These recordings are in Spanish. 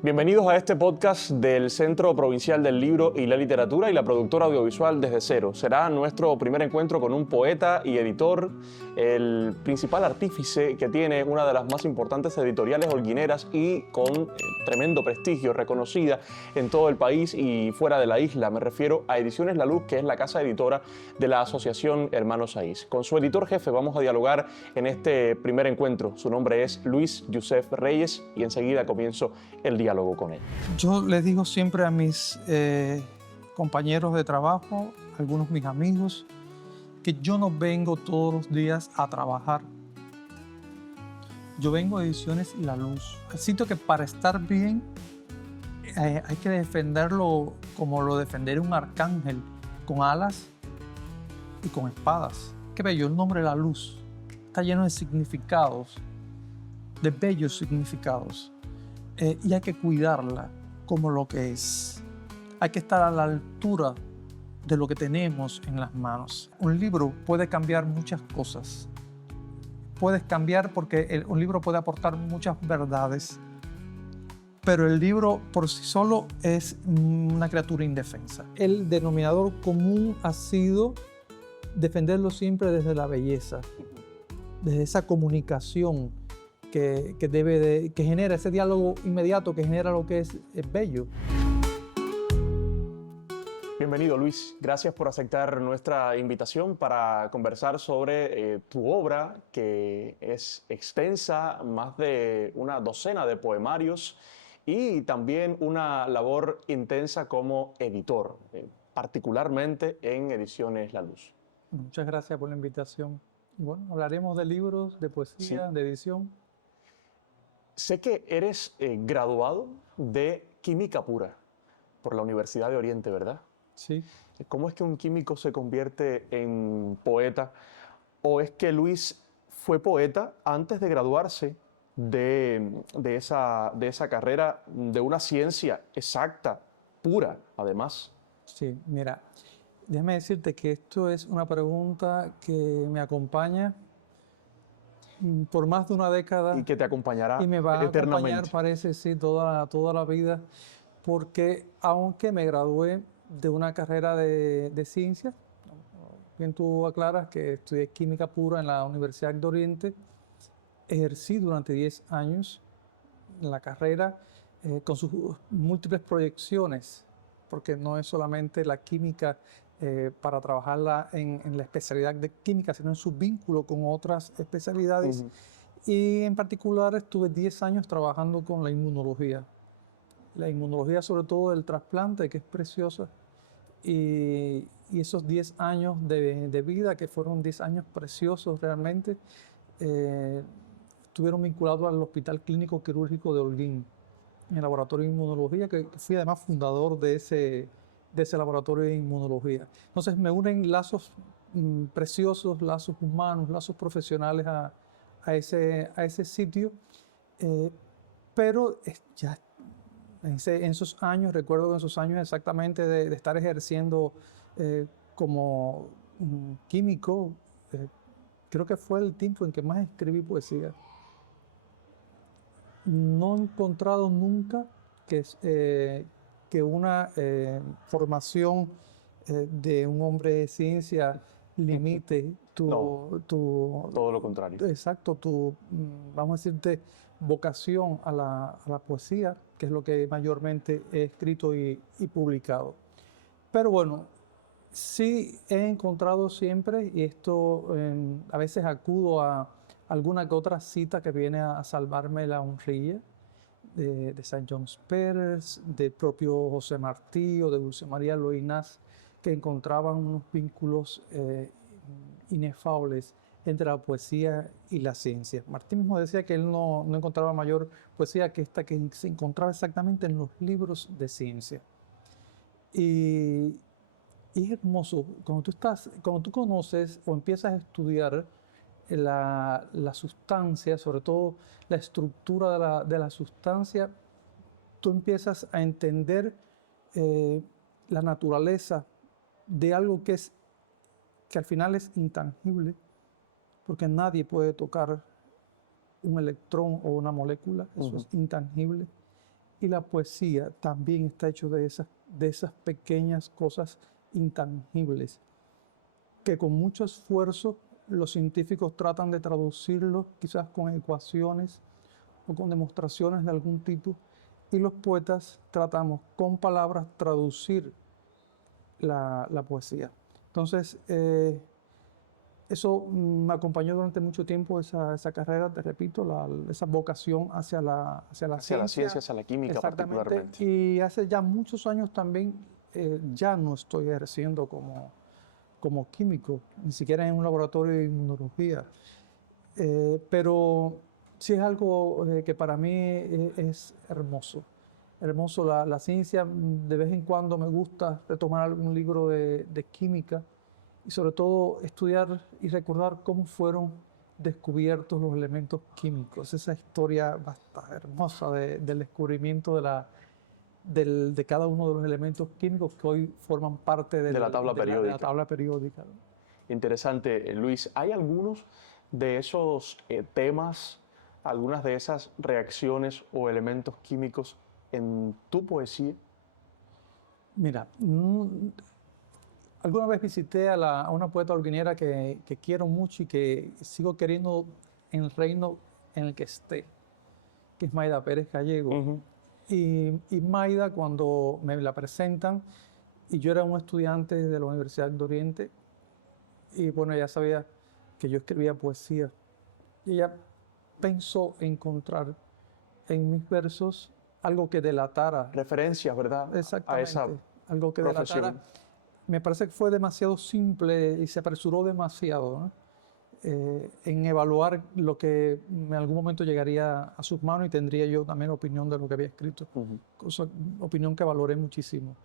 Bienvenidos a este podcast del Centro Provincial del Libro y la Literatura y la productora audiovisual Desde Cero. Será nuestro primer encuentro con un poeta y editor, el principal artífice que tiene una de las más importantes editoriales holguineras y con tremendo prestigio, reconocida en todo el país y fuera de la isla. Me refiero a Ediciones La Luz, que es la casa editora de la Asociación Hermanos Saiz. Con su editor jefe vamos a dialogar en este primer encuentro. Su nombre es Luis Yusef Reyes y enseguida comienzo el diálogo con él. Yo les digo siempre a mis compañeros de trabajo, algunos mis amigos, que yo no vengo todos los días a trabajar. Yo vengo a Ediciones La Luz. Siento que para estar bien hay que defenderlo como lo defendería un arcángel, con alas y con espadas. Qué bello, el nombre La Luz está lleno de significados, de bellos significados. Y hay que cuidarla como lo que es. Hay que estar a la altura de lo que tenemos en las manos. Un libro puede cambiar muchas cosas. Puedes cambiar porque un libro puede aportar muchas verdades, pero el libro por sí solo es una criatura indefensa. El denominador común ha sido defenderlo siempre desde la belleza, desde esa comunicación que genera ese diálogo inmediato, que genera lo que es bello. Bienvenido, Luis. Gracias por aceptar nuestra invitación para conversar sobre tu obra, que es extensa, más de una docena de poemarios y también una labor intensa como editor, particularmente en Ediciones La Luz. Muchas gracias por la invitación. Bueno, hablaremos de libros, de poesía, Sí. de edición. Sé que eres graduado de Química Pura por la Universidad de Oriente, ¿verdad? Sí. ¿Cómo es que un químico se convierte en poeta? ¿O es que Luis fue poeta antes de graduarse de esa carrera, de una ciencia exacta, pura, además? Sí, mira, déjame decirte que esto es una pregunta que me acompaña por más de una década Y que te acompañará y me va a acompañar, eternamente. parece, sí, toda la vida, porque aunque me gradué de una carrera de ciencias, bien tú aclaras que estudié química pura en la Universidad de Oriente, ejercí durante 10 años la carrera con sus múltiples proyecciones, porque no es solamente la química para trabajarla en la especialidad de química, sino en su vínculo con otras especialidades. Y en particular estuve 10 años trabajando con la inmunología. La inmunología sobre todo del trasplante, que es preciosa. Y esos 10 años de vida, que fueron 10 años preciosos realmente, estuvieron vinculados al Hospital Clínico Quirúrgico de Holguín, en el laboratorio de inmunología, que fui además fundador de ese laboratorio de inmunología. Entonces me unen lazos preciosos, lazos humanos, lazos profesionales a ese sitio, pero ya en esos años, recuerdo que en esos años exactamente de estar ejerciendo como químico, creo que fue el tiempo en que más escribí poesía. No he encontrado nunca que una formación de un hombre de ciencia limite No, todo lo contrario. vamos a decirte, vocación a la poesía, que es lo que mayormente he escrito y publicado. Pero bueno, sí he encontrado siempre, y esto a veces acudo a alguna que otra cita que viene a salvarme la honrilla, de Saint John Peters, del propio José Martí o de Dulce María Loinás, que encontraban unos vínculos inefables entre la poesía y la ciencia. Martí mismo decía que él no encontraba mayor poesía que esta que se encontraba exactamente en los libros de ciencia. Y es hermoso cuando tú conoces o empiezas a estudiar la sustancia, sobre todo la estructura de la sustancia, tú empiezas a entender la naturaleza de algo que al final es intangible, porque nadie puede tocar un electrón o una molécula, eso es intangible. Y la poesía también está hecho de esas pequeñas cosas intangibles que con mucho esfuerzo los científicos tratan de traducirlo, quizás con ecuaciones o con demostraciones de algún tipo, y los poetas tratamos con palabras traducir la poesía. Entonces, eso me acompañó durante mucho tiempo, esa carrera, te repito, esa vocación hacia la Hacia la ciencia. ciencia, hacia la química Exactamente. particularmente. Y hace ya muchos años también ya no estoy ejerciendo como químico, ni siquiera en un laboratorio de inmunología. Pero sí es algo que para mí es hermoso. Hermoso la ciencia. De vez en cuando me gusta retomar algún libro de química y sobre todo estudiar y recordar cómo fueron descubiertos los elementos químicos. Esa historia bastante hermosa del descubrimiento de cada uno de los elementos químicos que hoy forman parte De la tabla periódica. de la tabla periódica. Interesante, Luis. ¿Hay algunos de esos temas, algunas de esas reacciones o elementos químicos en tu poesía? Mira, alguna vez visité a una poeta holguinera que quiero mucho y que sigo queriendo en el reino en el que esté, que es Mayda Pérez Gallego. Uh-huh. Y Mayda, cuando me la presentan, y yo era un estudiante de la Universidad de Oriente, y bueno, ella sabía que yo escribía poesía, y ella pensó encontrar en mis versos algo que delatara. Referencias, ¿verdad? Exactamente, A esa algo que profesión. delatara. Me parece que fue demasiado simple y se apresuró demasiado, ¿no? En evaluar lo que en algún momento llegaría a sus manos y tendría yo también opinión de lo que había escrito, opinión que valoré muchísimo.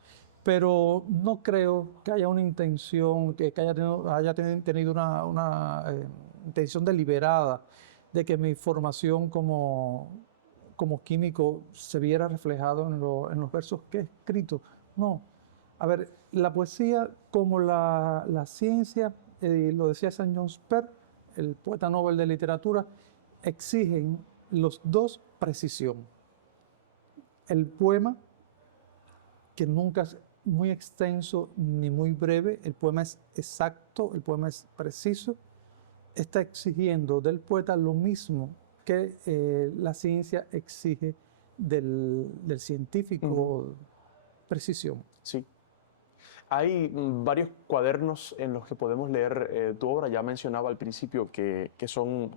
Pero no creo que haya una intención, que haya tenido una intención deliberada de que mi formación como químico se viera reflejado en los versos que he escrito. No. A ver, la poesía como la ciencia, lo decía Saint John Spert, el poeta Nobel de Literatura, exigen los dos precisión. El poema, que nunca es muy extenso ni muy breve, el poema es exacto, el poema es preciso, está exigiendo del poeta lo mismo que la ciencia exige del científico, precisión. Sí. Hay varios cuadernos en los que podemos leer tu obra. Ya mencionaba al principio que son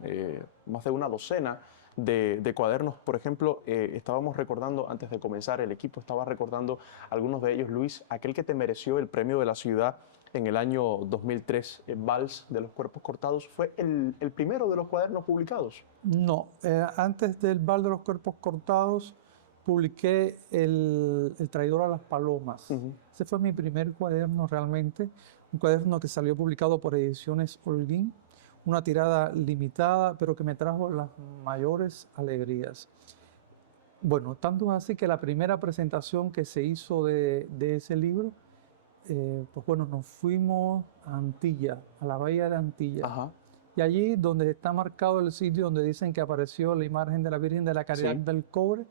más de una docena de cuadernos. Por ejemplo, estábamos recordando, antes de comenzar, el equipo estaba recordando algunos de ellos. Luis, aquel que te mereció el premio de la ciudad en el año 2003, el Vals de los Cuerpos Cortados, ¿fue el primero de los cuadernos publicados? No, antes del Vals de los Cuerpos Cortados publiqué el Traidor a las Palomas. Ese fue mi primer cuaderno realmente, un cuaderno que salió publicado por Ediciones Holguín, una tirada limitada, pero que me trajo las mayores alegrías. Bueno, tanto es así que la primera presentación que se hizo de ese libro, pues bueno, nos fuimos a Antilla, a la bahía de Antilla. Ajá. Y allí donde está marcado el sitio donde dicen que apareció la imagen de la Virgen de la Caridad del Cobre,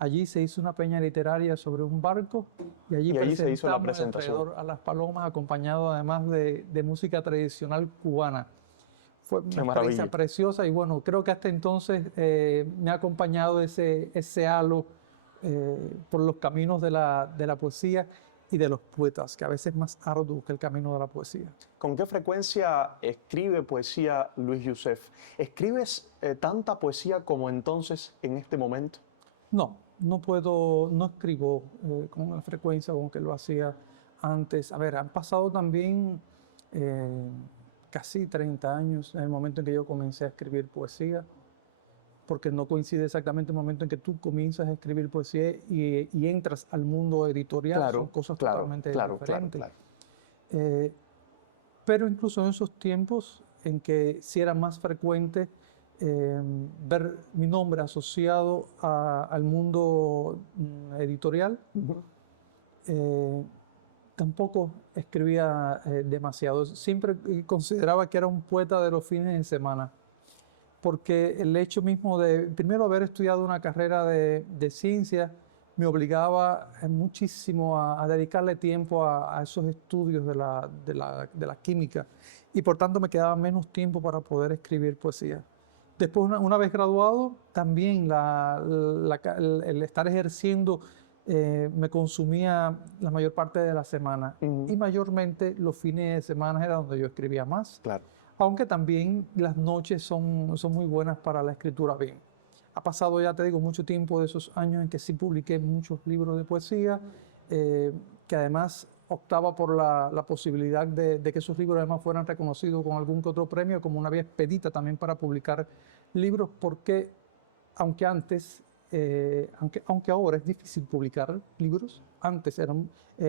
allí se hizo una peña literaria sobre un barco y allí se hizo la presentación. El Traidor a las Palomas, acompañado además de música tradicional cubana. Fue una experiencia preciosa y bueno, creo que hasta entonces me ha acompañado ese halo por los caminos de la poesía y de los poetas, que a veces es más arduo que el camino de la poesía. ¿Con qué frecuencia escribe poesía Luis Youssef? ¿Escribes tanta poesía como entonces en este momento? No escribo con la frecuencia con que lo hacía antes. A ver, han pasado también casi 30 años en el momento en que yo comencé a escribir poesía, porque no coincide exactamente el momento en que tú comienzas a escribir poesía y entras al mundo editorial, claro, son cosas totalmente diferentes. Claro. Pero incluso en esos tiempos en que sí era más frecuente ver mi nombre asociado al mundo editorial, tampoco escribía demasiado. Siempre consideraba que era un poeta de los fines de semana, porque el hecho mismo de, primero, haber estudiado una carrera de ciencia me obligaba muchísimo a dedicarle tiempo a esos estudios de la química y por tanto me quedaba menos tiempo para poder escribir poesía. Después, una vez graduado, también el estar ejerciendo me consumía la mayor parte de la semana y mayormente los fines de semana era donde yo escribía más. Claro. Aunque también las noches son muy buenas para la escritura bien. Ha pasado ya, te digo, mucho tiempo de esos años en que sí publiqué muchos libros de poesía, que además optaba por la posibilidad de que esos libros además fueran reconocidos con algún que otro premio, como una vía expedita también para publicar libros, porque aunque antes, aunque ahora es difícil publicar libros, antes era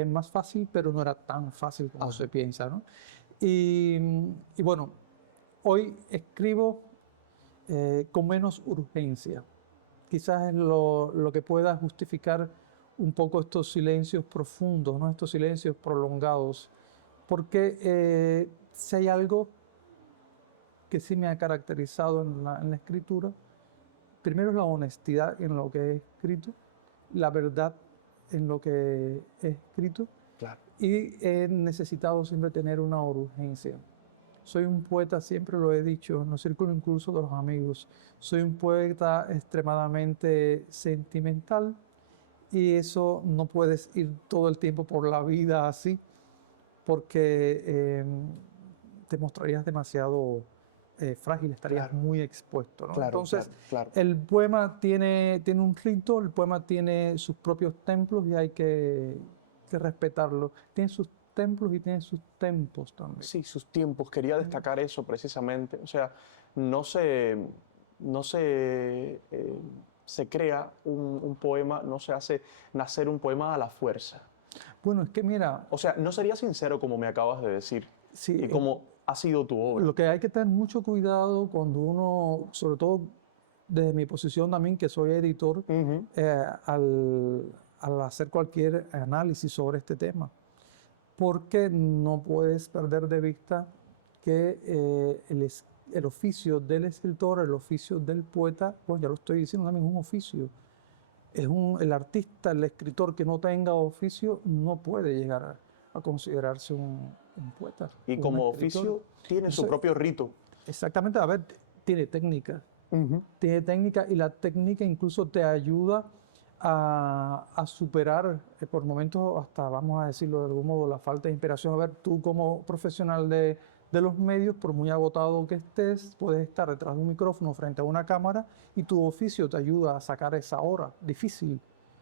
más fácil, pero no era tan fácil como se piensa, ¿no? Y bueno, hoy escribo con menos urgencia. Quizás es lo que pueda justificar un poco estos silencios profundos, ¿no? Estos silencios prolongados. Porque si hay algo que sí me ha caracterizado en la escritura, primero es la honestidad en lo que he escrito, la verdad en lo que he escrito, Claro. y he necesitado siempre tener una urgencia. Soy un poeta, siempre lo he dicho, en los círculos incluso de los amigos. Soy un poeta extremadamente sentimental y eso no puedes ir todo el tiempo por la vida así porque te mostrarías demasiado frágil, estarías muy expuesto, ¿no? Claro, Entonces, claro. el poema tiene un rito, el poema tiene sus propios templos y hay que respetarlo. Tiene sus templos y tiene sus tempos también. Sí, sus tiempos. Quería destacar eso precisamente. O sea, no se, no se, se crea un poema, no se hace nacer un poema a la fuerza. Bueno, es que mira, O sea, no sería sincero como me acabas de decir sí, y como ha sido tu obra. lo que hay que tener mucho cuidado cuando uno, sobre todo desde mi posición también, que soy editor, al hacer cualquier análisis sobre este tema, porque no puedes perder de vista que el oficio del escritor, el oficio del poeta, pues ya lo estoy diciendo también, es un oficio. El artista, el escritor que no tenga oficio no puede llegar a considerarse un poeta. Y un como escritor. oficio tiene su propio rito. Exactamente, a ver, tiene técnica. Tiene técnica y la técnica incluso te ayuda a superar por momentos hasta, vamos a decirlo de algún modo, la falta de inspiración. A ver, tú como profesional de los medios, por muy agotado que estés, puedes estar detrás de un micrófono frente a una cámara y tu oficio te ayuda a sacar esa hora difícil,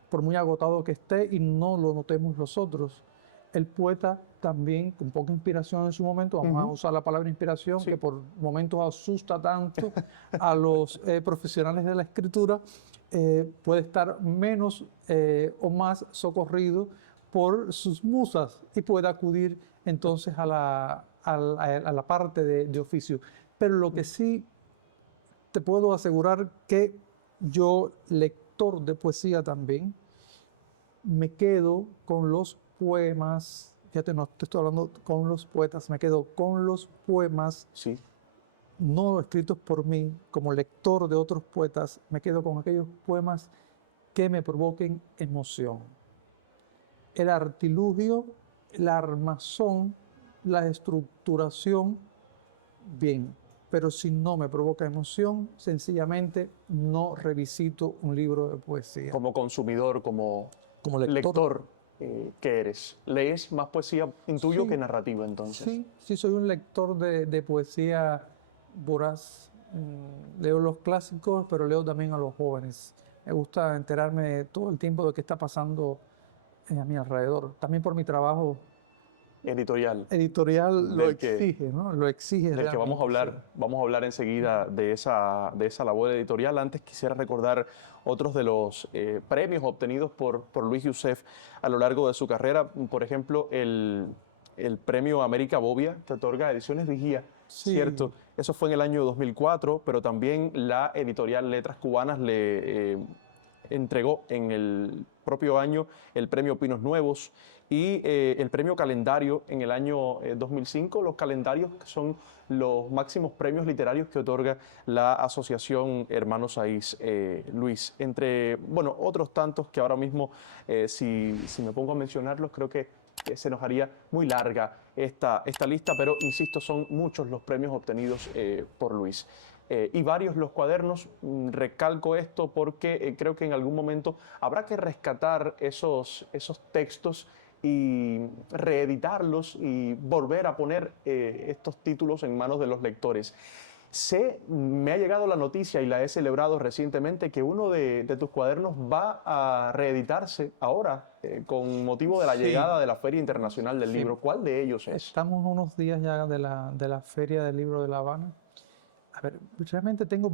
por muy agotado que esté y no lo notemos los otros. El poeta también, con poca inspiración en su momento, vamos a usar la palabra inspiración, que por momentos asusta tanto a los profesionales de la escritura, puede estar menos o más socorrido por sus musas y puede acudir entonces a la parte de oficio. Pero lo que sí te puedo asegurar que yo, lector de poesía también, me quedo con los poemas, fíjate, no te estoy hablando con los poetas, me quedo con los poemas, Sí. no escritos por mí, como lector de otros poetas, me quedo con aquellos poemas que me provoquen emoción. El artilugio, la armazón, la estructuración, bien, pero si no me provoca emoción, sencillamente no revisito un libro de poesía. Como consumidor, como lector. lector que eres. ¿Lees más poesía intuyo Sí, que narrativa entonces? Sí, soy un lector de poesía voraz. Leo los clásicos, pero leo también a los jóvenes. Me gusta enterarme todo el tiempo de qué está pasando a mi alrededor. También por mi trabajo Editorial. editorial lo exige, ¿no? Lo exige. Del que vamos a hablar, sí. vamos a hablar enseguida de esa labor editorial. Antes quisiera recordar otros de los premios obtenidos por Luis Youssef a lo largo de su carrera. Por ejemplo, el premio América Bobia que otorga Ediciones Vigía, Sí. ¿cierto? Eso fue en el año 2004, pero también la editorial Letras Cubanas le entregó en el propio año el premio Pinos Nuevos y el premio Calendario en el año 2005. Los calendarios son los máximos premios literarios que otorga la Asociación Hermanos Saiz, Luis. Entre, bueno, otros tantos que ahora mismo, si me pongo a mencionarlos, creo que se nos haría muy larga esta lista, pero insisto, son muchos los premios obtenidos por Luis. Y varios los cuadernos. Recalco esto porque creo que en algún momento habrá que rescatar esos textos y reeditarlos y volver a poner estos títulos en manos de los lectores. Me ha llegado la noticia y la he celebrado recientemente que uno de tus cuadernos va a reeditarse ahora con motivo de la llegada de la Feria Internacional del Libro. ¿Cuál de ellos es? Estamos unos días ya de la Feria del Libro de La Habana. A ver, realmente tengo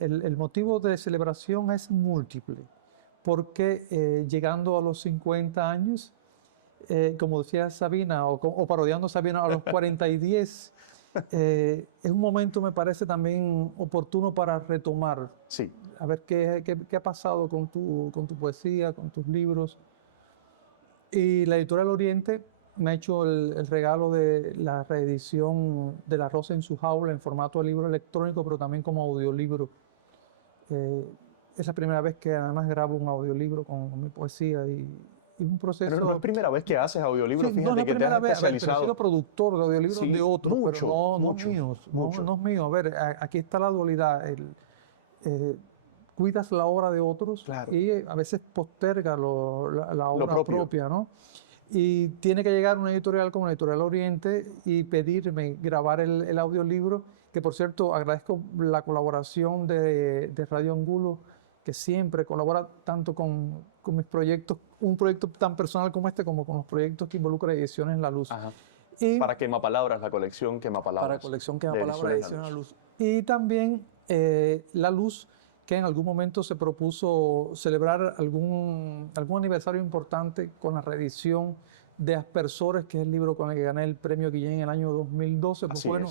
el motivo de celebración es múltiple, porque llegando a los 50 años, como decía Sabina, o parodiando a Sabina, a los 40 y 10, es un momento, me parece, también oportuno para retomar. Sí. A ver qué ha pasado con tu poesía, con tus libros. Y la Editorial Oriente me ha hecho el regalo de la reedición de La Rosa en su jaula en formato de libro electrónico, pero también como audiolibro. Es la primera vez que además grabo un audiolibro con mi poesía y un proceso... Pero no es primera vez que haces audiolibros, Sí, fíjate no es que te has primera vez. especializado. Pero he sido productor de audiolibros Sí, de otros, mucho, pero no mucho, míos. mucho. No es mío. A ver, aquí está la dualidad. Cuidas la obra de otros, Claro, y a veces posterga la obra propio. propia, ¿no? Y tiene que llegar una editorial como la Editorial Oriente y pedirme grabar el audiolibro, que por cierto agradezco la colaboración de Radio Angulo, que siempre colabora tanto con mis proyectos, un proyecto tan personal como este, como con los proyectos que involucran Ediciones La Luz. Ajá. Y Para Quemapalabras, la colección Quemapalabras. para colección de Quemapalabras, Ediciones La Luz. Y también La Luz, que en algún momento se propuso celebrar algún aniversario importante con la reedición de Aspersores, que es el libro con el que gané el premio Guillén en el año 2012. Pues Así bueno,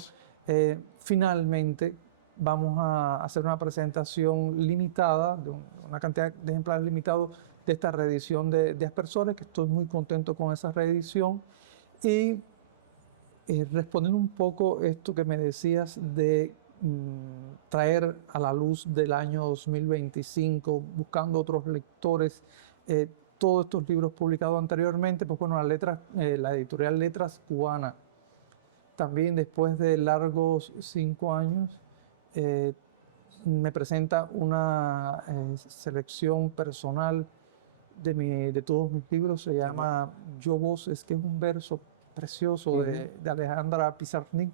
es. finalmente vamos a hacer una presentación limitada, de una cantidad de ejemplares limitados de esta reedición de Aspersores, que estoy muy contento con esa reedición. Y respondiendo un poco esto que me decías de traer a la luz del año 2025, buscando otros lectores, todos estos libros publicados anteriormente, pues bueno, la editorial Letras Cubana, también después de largos 5 años, me presenta una selección personal de todos mis libros. Se llama Yo Voces, que es un verso precioso de Alejandra Pizarnik,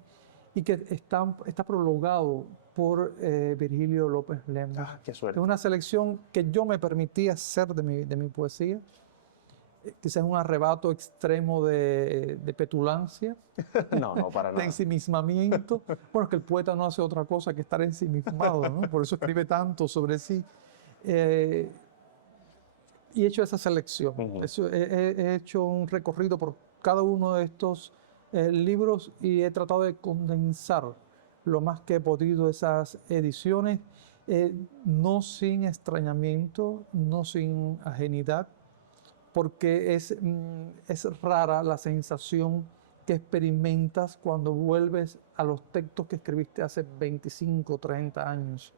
y que está prologado por Virgilio López Lemos. Qué suerte. Es una selección que yo me permití hacer de mi poesía. Quizás es un arrebato extremo de petulancia, No, para de nada. ensimismamiento. Bueno, es que el poeta no hace otra cosa que estar ensimismado, ¿no? Por eso escribe tanto sobre sí. Y he hecho esa selección. He hecho un recorrido por cada uno de estos libros y he tratado de condensar lo más que he podido esas ediciones, no sin extrañamiento, no sin ajenidad, porque es rara la sensación que experimentas cuando vuelves a los textos que escribiste hace 25, 30 años.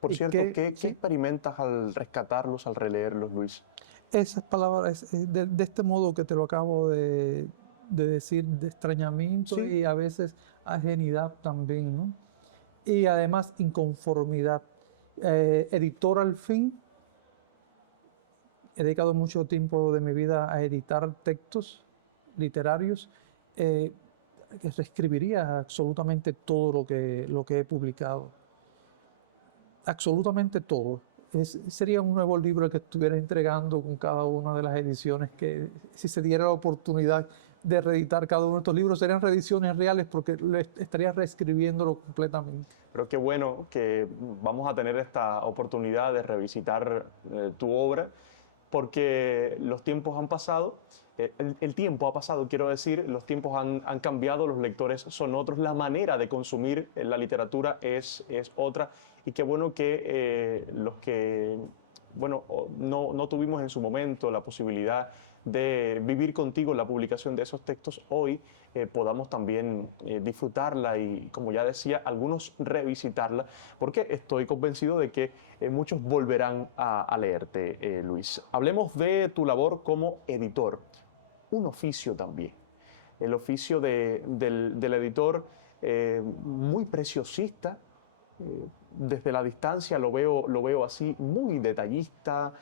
Por cierto, ¿qué experimentas al rescatarlos, al releerlos, Luis? Esas palabras, de este modo que te lo acabo de decir, de extrañamiento, Sí. y a veces ajenidad también, ¿no? Y además inconformidad. Editor al fin, he dedicado mucho tiempo de mi vida a editar textos literarios, que reescribiría absolutamente todo lo que he publicado. Absolutamente todo. Sería un nuevo libro el que estuviera entregando con cada una de las ediciones, que si se diera la oportunidad de reeditar cada uno de estos libros, serían reediciones reales, porque estaría reescribiéndolo completamente. Pero qué bueno que vamos a tener esta oportunidad de revisitar tu obra, porque los tiempos han pasado, el tiempo ha pasado, quiero decir, los tiempos han cambiado, los lectores son otros, la manera de consumir la literatura es otra, y qué bueno que los que bueno, no tuvimos en su momento la posibilidad de vivir contigo la publicación de esos textos, hoy podamos también disfrutarla y, como ya decía, algunos revisitarla, porque estoy convencido de que muchos volverán a leerte, Luis. Hablemos de tu labor como editor, un oficio también. El oficio del editor, muy preciosista. Desde la distancia lo veo así, muy detallista.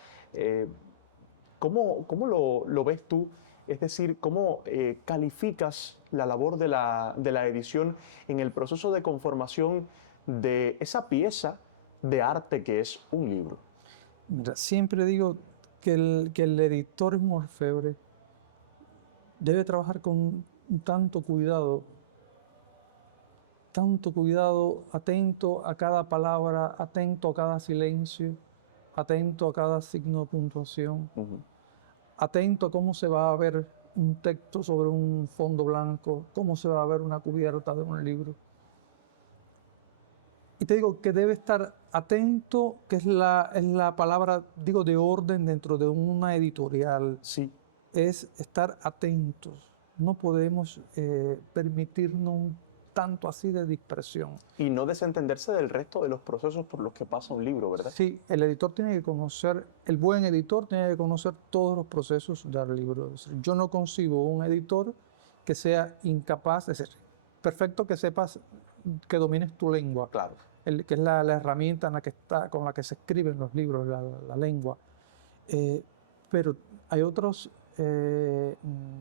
¿Cómo lo ves tú? Es decir, ¿cómo calificas la labor de la edición en el proceso de conformación de esa pieza de arte que es un libro? Mira, siempre digo que el editor es un orfebre. Debe trabajar con tanto cuidado, atento a cada palabra, atento a cada silencio, atento a cada signo de puntuación, atento a cómo se va a ver un texto sobre un fondo blanco, cómo se va a ver una cubierta de un libro. Y te digo que debe estar atento, que es la palabra, digo, de orden dentro de una editorial. Sí. Es estar atentos. No podemos permitirnos un tanto así de dispersión. Y no desentenderse del resto de los procesos por los que pasa un libro, ¿verdad? Sí, el editor tiene que conocer, el buen editor tiene que conocer todos los procesos del libro. Es decir, yo no concibo un editor que sea incapaz, es decir, perfecto que sepas, que domines tu lengua, Claro. Que es la herramienta en la que está, con la que se escriben los libros, la lengua. Pero hay otras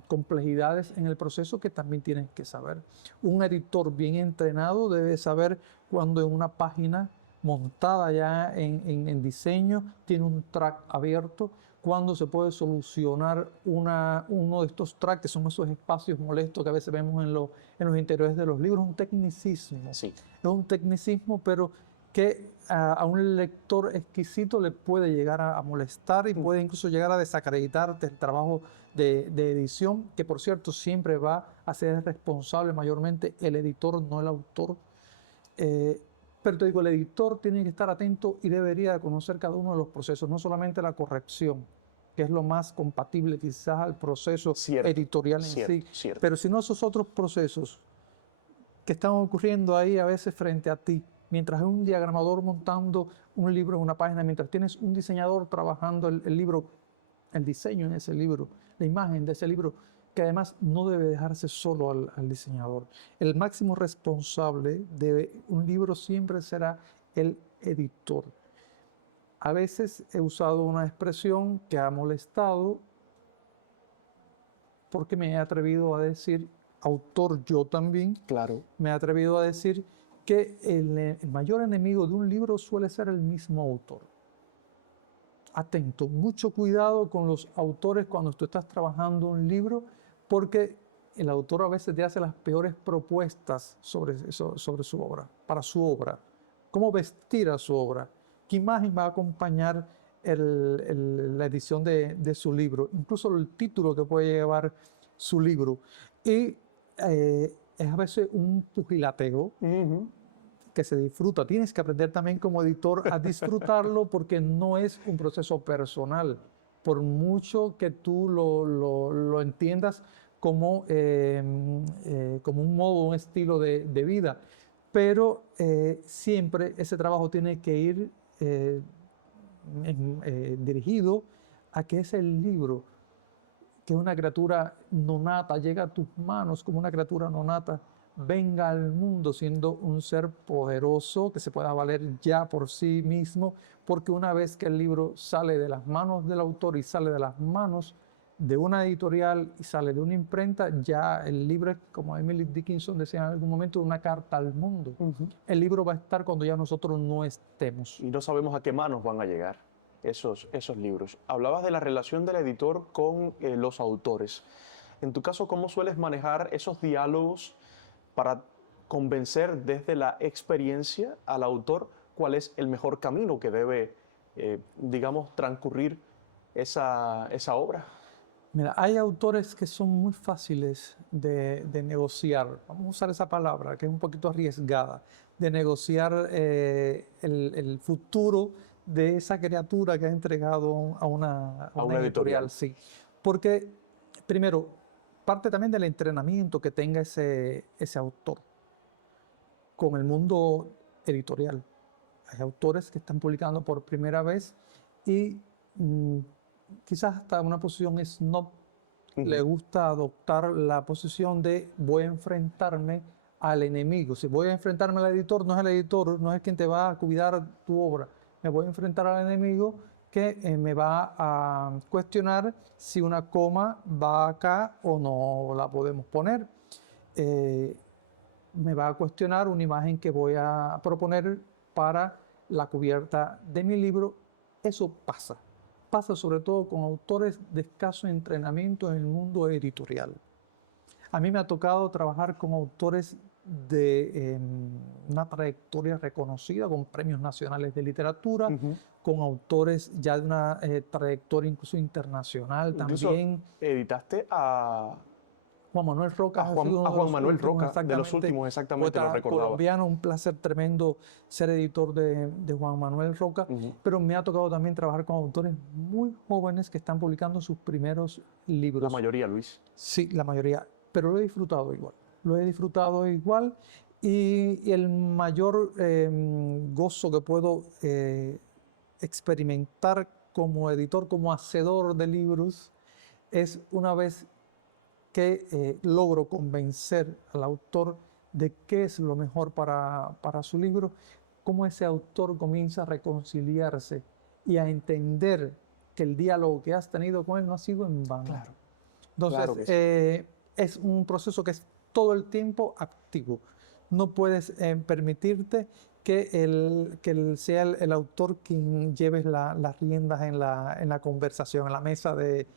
complejidades en el proceso que también tienes que saber. Un editor bien entrenado debe saber cuando en una página montada ya en diseño tiene un track abierto, cuando se puede solucionar uno de estos tracks, que son esos espacios molestos que a veces vemos en los interiores de los libros. Un tecnicismo. Sí. Es un tecnicismo, pero que a un lector exquisito le puede llegar a molestar y puede incluso llegar a desacreditarte el trabajo de edición, que por cierto siempre va a ser responsable mayormente el editor, no el autor. Pero te digo, el editor tiene que estar atento y debería conocer cada uno de los procesos, no solamente la corrección, que es lo más compatible quizás al proceso editorial en sí, pero sino esos otros procesos que están ocurriendo ahí a veces frente a ti. Mientras hay un diagramador montando un libro en una página, mientras tienes un diseñador trabajando el libro, el diseño en ese libro, la imagen de ese libro, que además no debe dejarse solo al diseñador. El máximo responsable de un libro siempre será el editor. A veces he usado una expresión que ha molestado porque me he atrevido a decir, autor yo también, Claro. me he atrevido a decir que el mayor enemigo de un libro suele ser el mismo autor. Atento, mucho cuidado con los autores cuando tú estás trabajando un libro, porque el autor a veces te hace las peores propuestas sobre su obra, para su obra. Cómo vestir a su obra, qué imagen va a acompañar la edición de su libro, incluso el título que puede llevar su libro. Y es a veces un pugilateo que se disfruta. Tienes que aprender también como editor a disfrutarlo, porque no es un proceso personal, por mucho que tú lo entiendas como un modo, un estilo de vida. Pero siempre ese trabajo tiene que ir dirigido a que ese libro, que es una criatura nonata, llega a tus manos como una criatura nonata, venga al mundo siendo un ser poderoso que se pueda valer ya por sí mismo, porque una vez que el libro sale de las manos del autor y sale de las manos de una editorial y sale de una imprenta, ya el libro, como Emily Dickinson decía en algún momento, una carta al mundo. El libro va a estar cuando ya nosotros no estemos. Y no sabemos a qué manos van a llegar esos libros. Hablabas de la relación del editor con los autores. En tu caso, ¿cómo sueles manejar esos diálogos para convencer desde la experiencia al autor cuál es el mejor camino que debe, digamos, transcurrir esa obra? Mira, hay autores que son muy fáciles de negociar. Vamos a usar esa palabra, que es un poquito arriesgada, de negociar el futuro de esa criatura que ha entregado a una editorial, sí. Porque, primero, parte también del entrenamiento que tenga ese autor con el mundo editorial. Hay autores que están publicando por primera vez y quizás hasta una posición snob le gusta adoptar la posición de voy a enfrentarme al enemigo. Si voy a enfrentarme al editor, no es el editor, no es quien te va a cuidar tu obra. Me voy a enfrentar al enemigo que me va a cuestionar si una coma va acá o no la podemos poner. Me va a cuestionar una imagen que voy a proponer para la cubierta de mi libro. Eso pasa. Pasa sobre todo con autores de escaso entrenamiento en el mundo editorial. A mí me ha tocado trabajar con autores de una trayectoria reconocida, con premios nacionales de literatura, con autores ya de una trayectoria incluso internacional también. Editaste a Juan Manuel Roca. A Juan Manuel Roca, de los últimos, exactamente, lo recordaba. Colombiano, un placer tremendo ser editor de Juan Manuel Roca, pero me ha tocado también trabajar con autores muy jóvenes que están publicando sus primeros libros. La mayoría, Luis. Sí, la mayoría, pero lo he disfrutado igual. Lo he disfrutado igual y el mayor gozo que puedo experimentar como editor, como hacedor de libros, es una vez que logro convencer al autor de qué es lo mejor para su libro, cómo ese autor comienza a reconciliarse y a entender que el diálogo que has tenido con él no ha sido en vano. Claro. Entonces, Claro que sí. Es un proceso que es todo el tiempo activo. No puedes permitirte que sea el autor quien lleve las riendas en la conversación, en la mesa de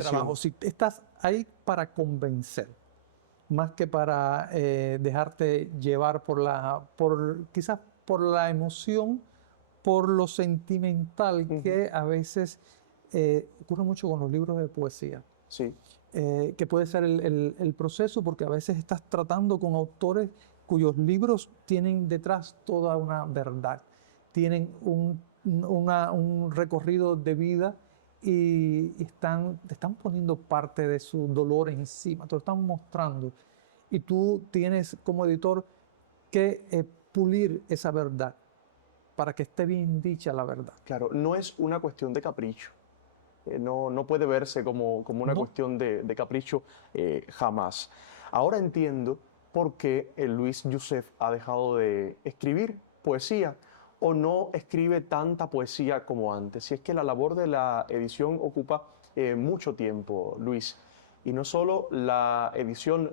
trabajo. Si estás ahí para convencer, más que para dejarte llevar quizás por la emoción, por lo sentimental que a veces ocurre mucho con los libros de poesía. Sí. Que puede ser el proceso, porque a veces estás tratando con autores cuyos libros tienen detrás toda una verdad, tienen un recorrido de vida y te están poniendo parte de su dolor encima, te lo están mostrando. Y tú tienes como editor que pulir esa verdad para que esté bien dicha la verdad. Claro, no es una cuestión de capricho. No puede verse como una cuestión de capricho jamás. Ahora entiendo por qué Luis Youssef ha dejado de escribir poesía o no escribe tanta poesía como antes. Si es que la labor de la edición ocupa mucho tiempo, Luis. Y no solo la edición,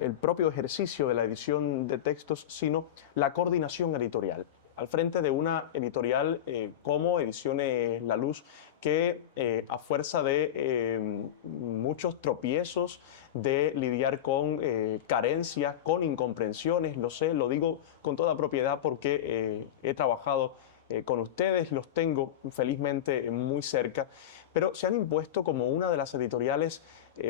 el propio ejercicio de la edición de textos, sino la coordinación editorial. Al frente de una editorial como Ediciones La Luz, que a fuerza de muchos tropiezos, de lidiar con carencias, con incomprensiones, lo sé, lo digo con toda propiedad porque he trabajado con ustedes, los tengo felizmente muy cerca, pero se han impuesto como una de las editoriales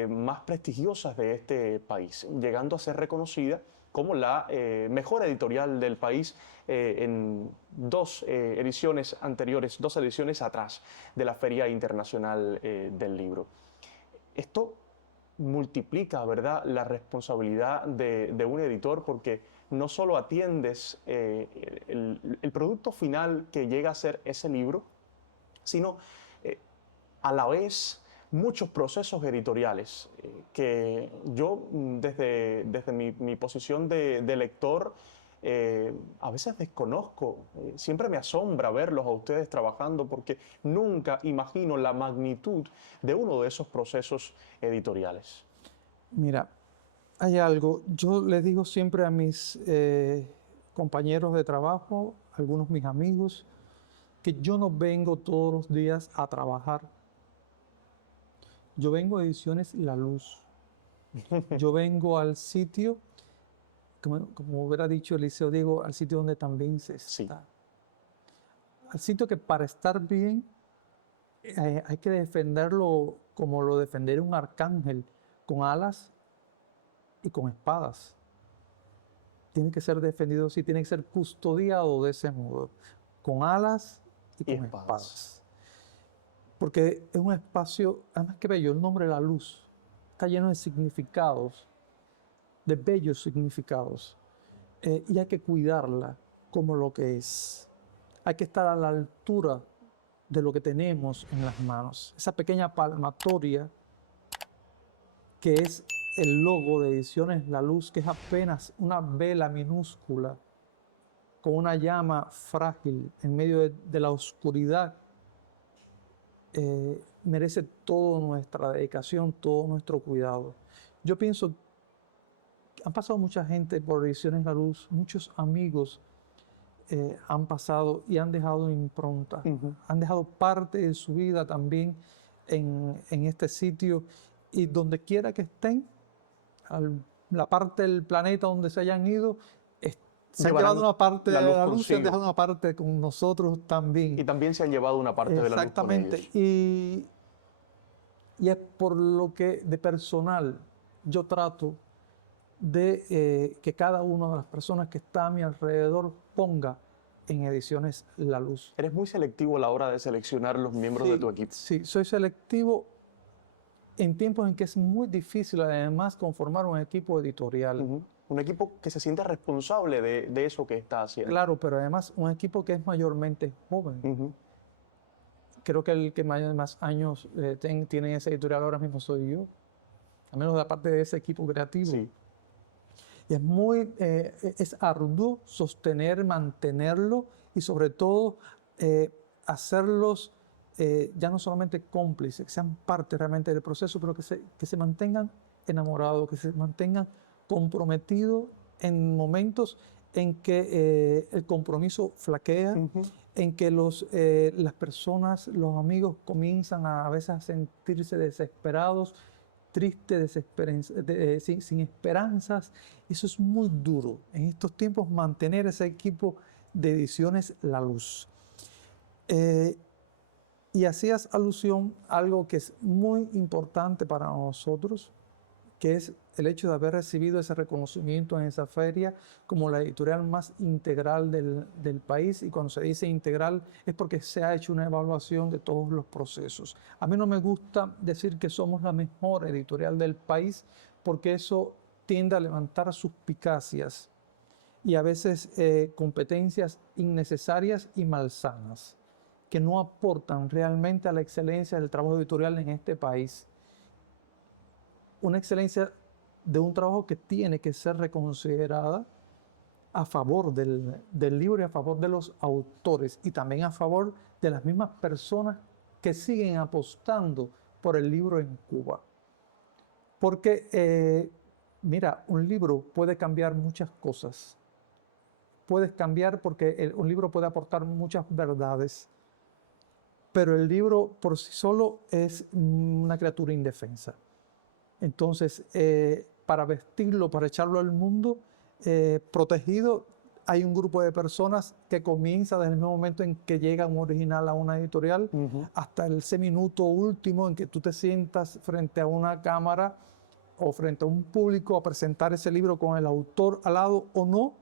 más prestigiosas de este país, llegando a ser reconocida como la mejor editorial del país en dos ediciones anteriores, dos ediciones atrás de la Feria Internacional del Libro. Esto multiplica, ¿verdad?, la responsabilidad de un editor, porque no solo atiendes el producto final que llega a ser ese libro, sino a la vez muchos procesos editoriales que yo desde mi posición de lector a veces desconozco. Siempre me asombra verlos a ustedes trabajando porque nunca imagino la magnitud de uno de esos procesos editoriales. Mira, hay algo, yo le digo siempre a mis compañeros de trabajo, algunos mis amigos, que yo no vengo todos los días a trabajar. Yo vengo a Ediciones La Luz. Yo vengo al sitio, como hubiera dicho Eliseo Diego, al sitio donde también se está. Sí. Al sitio que para estar bien hay que defenderlo como lo defendería un arcángel, con alas y con espadas. Tiene que ser defendido así, tiene que ser custodiado de ese modo, con alas y con espadas. Porque es un espacio, además que bello, el nombre de la luz está lleno de significados, de bellos significados. Y hay que cuidarla como lo que es. Hay que estar a la altura de lo que tenemos en las manos. Esa pequeña palmatoria que es el logo de Ediciones La Luz, que es apenas una vela minúscula con una llama frágil en medio de la oscuridad, merece toda nuestra dedicación, todo nuestro cuidado. Yo pienso, han pasado mucha gente por Ediciones La Luz, muchos amigos han pasado y han dejado impronta, han dejado parte de su vida también en este sitio, y donde quiera que estén, la parte del planeta donde se hayan ido, se han llevado una parte de la luz, se han dejado una parte con nosotros también. Y también se han llevado una parte de la luz con ellos. Exactamente. Y es por lo que de personal yo trato de que cada una de las personas que está a mi alrededor ponga en Ediciones La Luz. ¿Eres muy selectivo a la hora de seleccionar los miembros de tu equipo? Sí, soy selectivo en tiempos en que es muy difícil además conformar un equipo editorial. Un equipo que se siente responsable de eso que está haciendo. Claro, pero además un equipo que es mayormente joven. Creo que el que más años tiene ese editorial ahora mismo soy yo, al menos de la parte de ese equipo creativo. Sí. Y es arduo sostener, mantenerlo y sobre todo hacerlos ya no solamente cómplices, que sean parte realmente del proceso, pero que se mantengan enamorados, que se mantengan comprometidos en momentos en que el compromiso flaquea, en que las personas, los amigos comienzan a veces a sentirse desesperados, tristes, sin esperanzas. Eso es muy duro en estos tiempos, mantener ese equipo de Ediciones La Luz. Y hacías alusión a algo que es muy importante para nosotros, que es el hecho de haber recibido ese reconocimiento en esa feria como la editorial más integral del país. Y cuando se dice integral es porque se ha hecho una evaluación de todos los procesos. A mí no me gusta decir que somos la mejor editorial del país, porque eso tiende a levantar suspicacias y a veces competencias innecesarias y malsanas, que no aportan realmente a la excelencia del trabajo editorial en este país. Una excelencia de un trabajo que tiene que ser reconsiderada a favor del libro y a favor de los autores, y también a favor de las mismas personas que siguen apostando por el libro en Cuba. Porque, mira, un libro puede cambiar muchas cosas. Puedes cambiar porque un libro puede aportar muchas verdades, pero el libro por sí solo es una criatura indefensa. Entonces, para vestirlo, para echarlo al mundo protegido, hay un grupo de personas que comienza desde el mismo momento en que llega un original a una editorial hasta ese minuto último en que tú te sientas frente a una cámara o frente a un público a presentar ese libro con el autor al lado o no,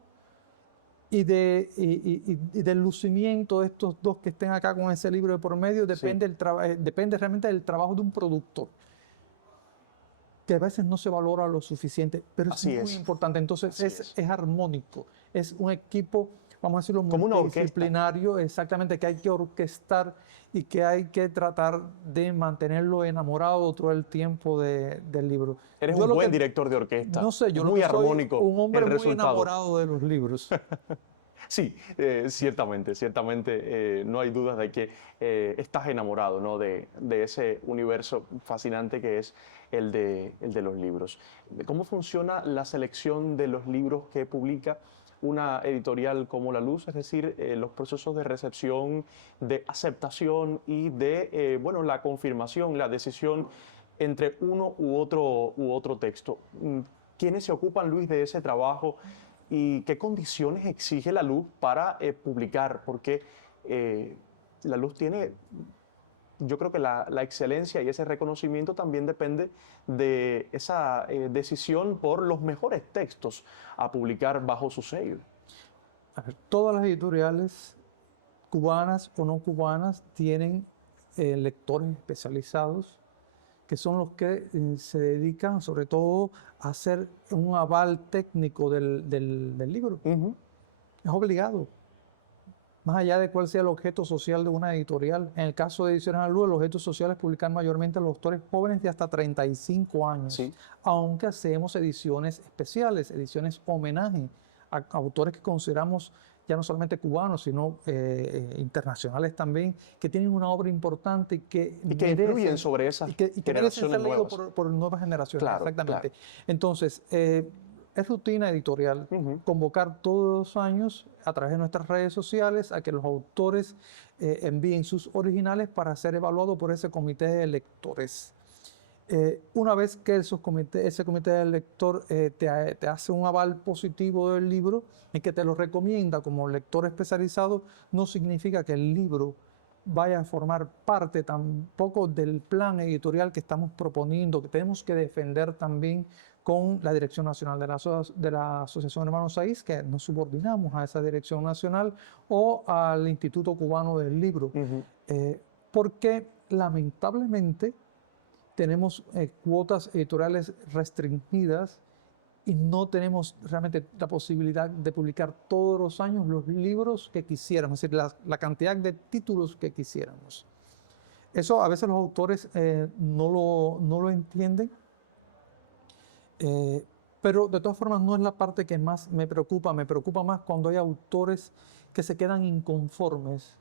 y del lucimiento de estos dos que estén acá con ese libro de por medio depende, depende realmente del trabajo de un productor, que a veces no se valora lo suficiente, pero es muy importante. Entonces es armónico, es un equipo, vamos a decirlo, como multidisciplinario, exactamente, que hay que orquestar y que hay que tratar de mantenerlo enamorado todo el tiempo del libro. Eres un buen director de orquesta. No sé, yo muy no soy armónico un hombre el muy resultado. enamorado de los libros. Sí, ciertamente, no hay dudas de que estás enamorado, ¿no? de ese universo fascinante que es el de los libros. ¿Cómo funciona la selección de los libros que publica una editorial como La Luz? Es decir, los procesos de recepción, de aceptación y de la confirmación, la decisión entre uno u otro texto. ¿Quiénes se ocupan, Luis, de ese trabajo? ¿Y qué condiciones exige La Luz para publicar? Porque La Luz tiene, yo creo que la excelencia y ese reconocimiento también depende de esa decisión por los mejores textos a publicar bajo su sello. A ver, todas las editoriales cubanas o no cubanas, tienen lectores especializados, que son los que se dedican sobre todo a hacer un aval técnico del libro. Es obligado. Más allá de cuál sea el objeto social de una editorial. En el caso de Ediciones La Luz, el objeto social es publicar mayormente a los autores jóvenes de hasta 35 años. Sí. Aunque hacemos ediciones especiales, ediciones homenaje a autores que consideramos ya no solamente cubanos, sino internacionales también, que tienen una obra importante y que influyen sobre esas y que merecen generaciones ser leídos nuevas. por nuevas generaciones. Claro, exactamente. claro. Entonces, es rutina editorial convocar todos los años a través de nuestras redes sociales a que los autores envíen sus originales para ser evaluados por ese comité de lectores. Una vez que ese comité de lector te hace un aval positivo del libro y que te lo recomienda como lector especializado, no significa que el libro vaya a formar parte tampoco del plan editorial que estamos proponiendo, que tenemos que defender también con la Dirección Nacional de la Asociación Hermanos Saiz, que nos subordinamos a esa Dirección Nacional, o al Instituto Cubano del Libro, porque lamentablemente tenemos cuotas editoriales restringidas y no tenemos realmente la posibilidad de publicar todos los años los libros que quisiéramos, es decir, la cantidad de títulos que quisiéramos. Eso a veces los autores no lo entienden, pero de todas formas no es la parte que más me preocupa más cuando hay autores que se quedan inconformes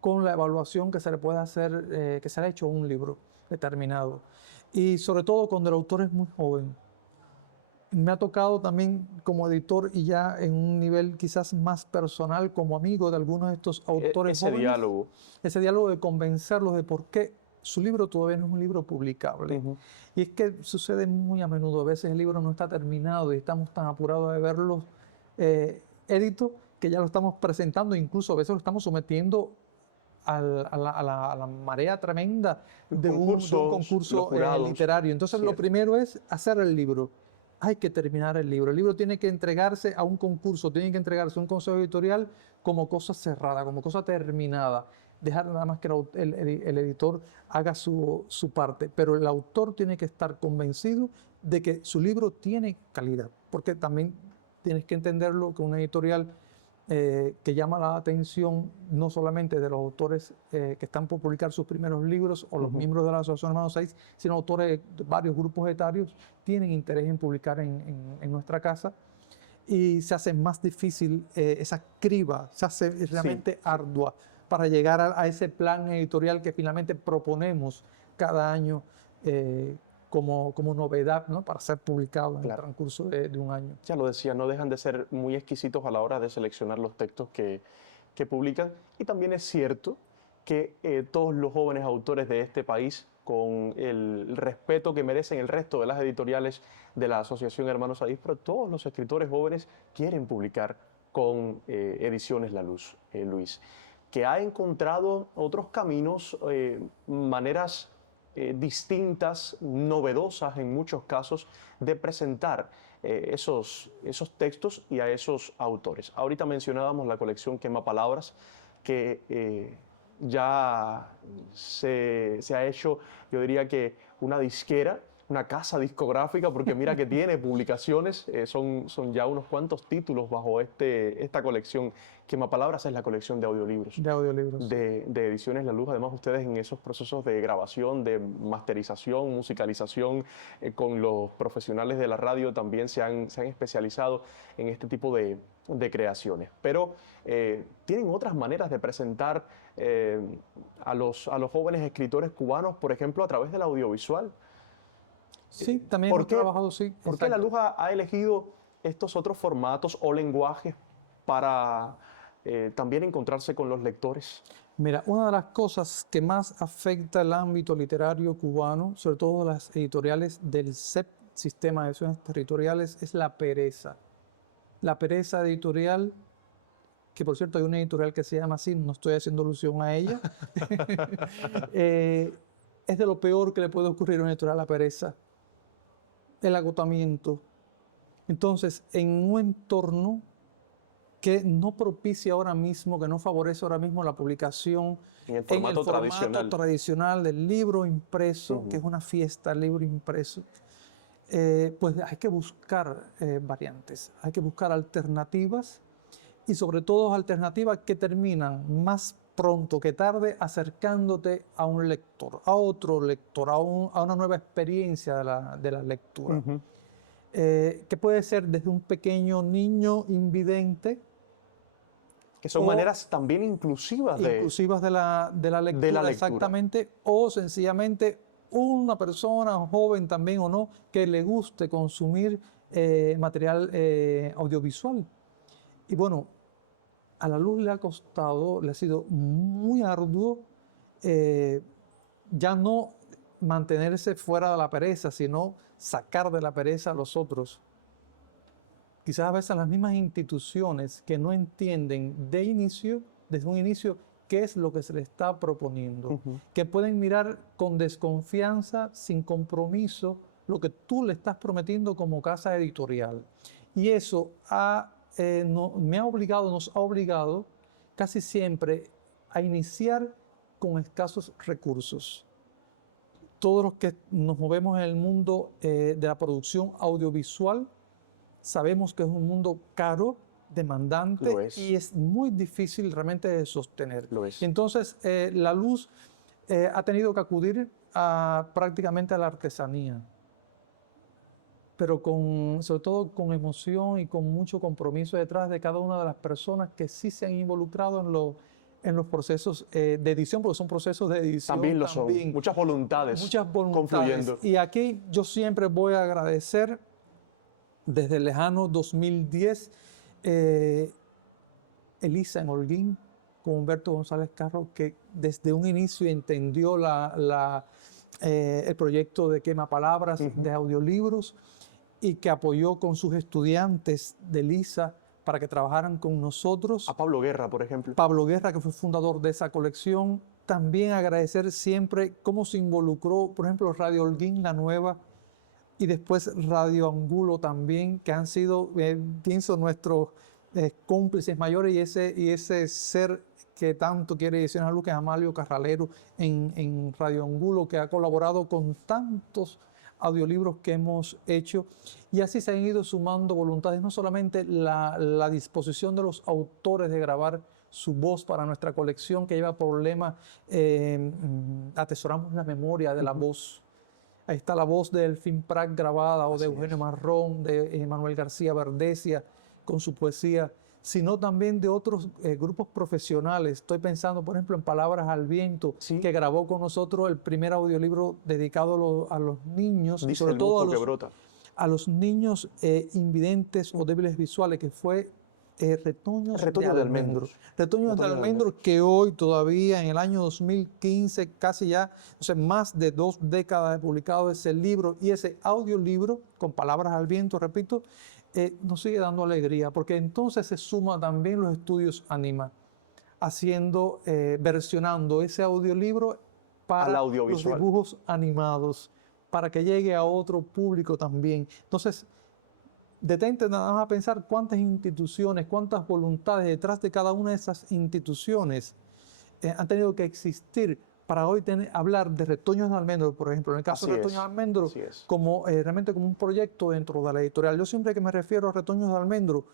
con la evaluación que se le puede hacer, que se le ha hecho a un libro determinado. Y sobre todo cuando el autor es muy joven. Me ha tocado también como editor y ya en un nivel quizás más personal, como amigo de algunos de estos autores jóvenes. Ese diálogo de convencerlos de por qué su libro todavía no es un libro publicable. Y es que sucede muy a menudo. A veces el libro no está terminado y estamos tan apurados de verlo edito que ya lo estamos presentando. Incluso a veces lo estamos sometiendo a la marea tremenda de un concurso literario. Entonces lo primero es hacer el libro. Hay que terminar el libro. El libro tiene que entregarse a un concurso, tiene que entregarse a un consejo editorial como cosa cerrada, como cosa terminada. Dejar nada más que el editor haga su parte. Pero el autor tiene que estar convencido de que su libro tiene calidad. Porque también tienes que entenderlo que una editorial que llama la atención no solamente de los autores que están por publicar sus primeros libros o los miembros de la Asociación Hermanos Saiz, sino autores de varios grupos etarios tienen interés en publicar en nuestra casa, y se hace más difícil esa criba, se hace realmente ardua para llegar a ese plan editorial que finalmente proponemos cada año como novedad, ¿no?, para ser publicado en el transcurso de un año. Ya lo decía, no dejan de ser muy exquisitos a la hora de seleccionar los textos que publican. Y también es cierto que todos los jóvenes autores de este país, con el respeto que merecen el resto de las editoriales de la Asociación Hermanos Saiz, pero todos los escritores jóvenes quieren publicar con Ediciones La Luz, Luis, que ha encontrado otros caminos, maneras distintas, novedosas en muchos casos, de presentar esos textos y a esos autores. Ahorita mencionábamos la colección Quema Palabras, que ya se ha hecho, yo diría que una disquera, una casa discográfica, porque mira que tiene publicaciones, son ya unos cuantos títulos bajo esta colección. Quemapalabras es la colección de audiolibros. De audiolibros. De Ediciones La Luz. Además, ustedes en esos procesos de grabación, de masterización, musicalización, con los profesionales de la radio también se han especializado en este tipo de creaciones. Pero tienen otras maneras de presentar a los jóvenes escritores cubanos, por ejemplo, a través del audiovisual. Sí, también hemos trabajado, sí. ¿Por qué La Luz ha elegido estos otros formatos o lenguajes para también encontrarse con los lectores? Mira, una de las cosas que más afecta el ámbito literario cubano, sobre todo las editoriales del CEP, Sistema de Ediciones Territoriales, es la pereza. La pereza editorial, que por cierto hay una editorial que se llama así, no estoy haciendo alusión a ella, es de lo peor que le puede ocurrir a una editorial, la pereza, el agotamiento. Entonces, en un entorno que no propicia ahora mismo, que no favorece ahora mismo la publicación En el formato tradicional del libro impreso, que es una fiesta el libro impreso. Pues hay que buscar variantes, hay que buscar alternativas y sobre todo alternativas que terminan más pronto que tarde acercándote a un lector, a otro lector, a una nueva experiencia de la lectura. Que puede ser desde un pequeño niño invidente, que son maneras también inclusivas de la lectura, exactamente, o sencillamente una persona joven también o no que le guste consumir material audiovisual. Y bueno, a la luz le ha costado, le ha sido muy arduo ya no mantenerse fuera de la pereza, sino sacar de la pereza a los otros. Quizás a veces las mismas instituciones que no entienden desde un inicio, qué es lo que se le está proponiendo, que pueden mirar con desconfianza, sin compromiso, lo que tú le estás prometiendo como casa editorial. Y eso nos ha obligado casi siempre a iniciar con escasos recursos. Todos los que nos movemos en el mundo de la producción audiovisual sabemos que es un mundo caro, demandante y es muy difícil realmente de sostener. Entonces, la luz ha tenido que acudir prácticamente a la artesanía, pero sobre todo con emoción y con mucho compromiso detrás de cada una de las personas que sí se han involucrado en los procesos de edición, porque son procesos de edición. También lo son, muchas voluntades confluyendo. Y aquí yo siempre voy a agradecer, desde el lejano 2010, Elisa en Holguín, con Humberto González Carro, que desde un inicio entendió el proyecto de Quema Palabras, de audiolibros, y que apoyó con sus estudiantes de Elisa para que trabajaran con nosotros. A Pablo Guerra, por ejemplo. Pablo Guerra, que fue fundador de esa colección. También agradecer siempre cómo se involucró, por ejemplo, Radio Holguín, la nueva, y después Radio Angulo también, que han sido, pienso, nuestros cómplices mayores y ese ser que tanto quiere Ediciones La Luz, que es Amalio Carralero en Radio Angulo, que ha colaborado con tantos audiolibros que hemos hecho, y así se han ido sumando voluntades, no solamente la disposición de los autores de grabar su voz para nuestra colección, que lleva por lema atesoramos la memoria de la voz. Ahí está la voz de Delfín Prat grabada, o de Eugenio Marrón, de Manuel García Verdesia con su poesía, sino también de otros grupos profesionales. Estoy pensando, por ejemplo, en Palabras al Viento, que grabó con nosotros el primer audiolibro dedicado a los niños, y sobre todo a los niños invidentes o débiles visuales, que fue Retoños de Almendro. Retoños de Almendro, que hoy todavía, en el año 2015, casi ya, más de 2 décadas de publicado ese libro y ese audiolibro, con Palabras al Viento, repito, nos sigue dando alegría, porque entonces se suma también los estudios Anima, versionando ese audiolibro para los dibujos animados, para que llegue a otro público también. Entonces, detente nada más a pensar cuántas instituciones, cuántas voluntades detrás de cada una de esas instituciones han tenido que existir para hoy hablar de Retoños de Almendro, por ejemplo, en el caso de Retoños de Almendro, realmente como un proyecto dentro de la editorial. Yo siempre que me refiero a Retoños de Almendro,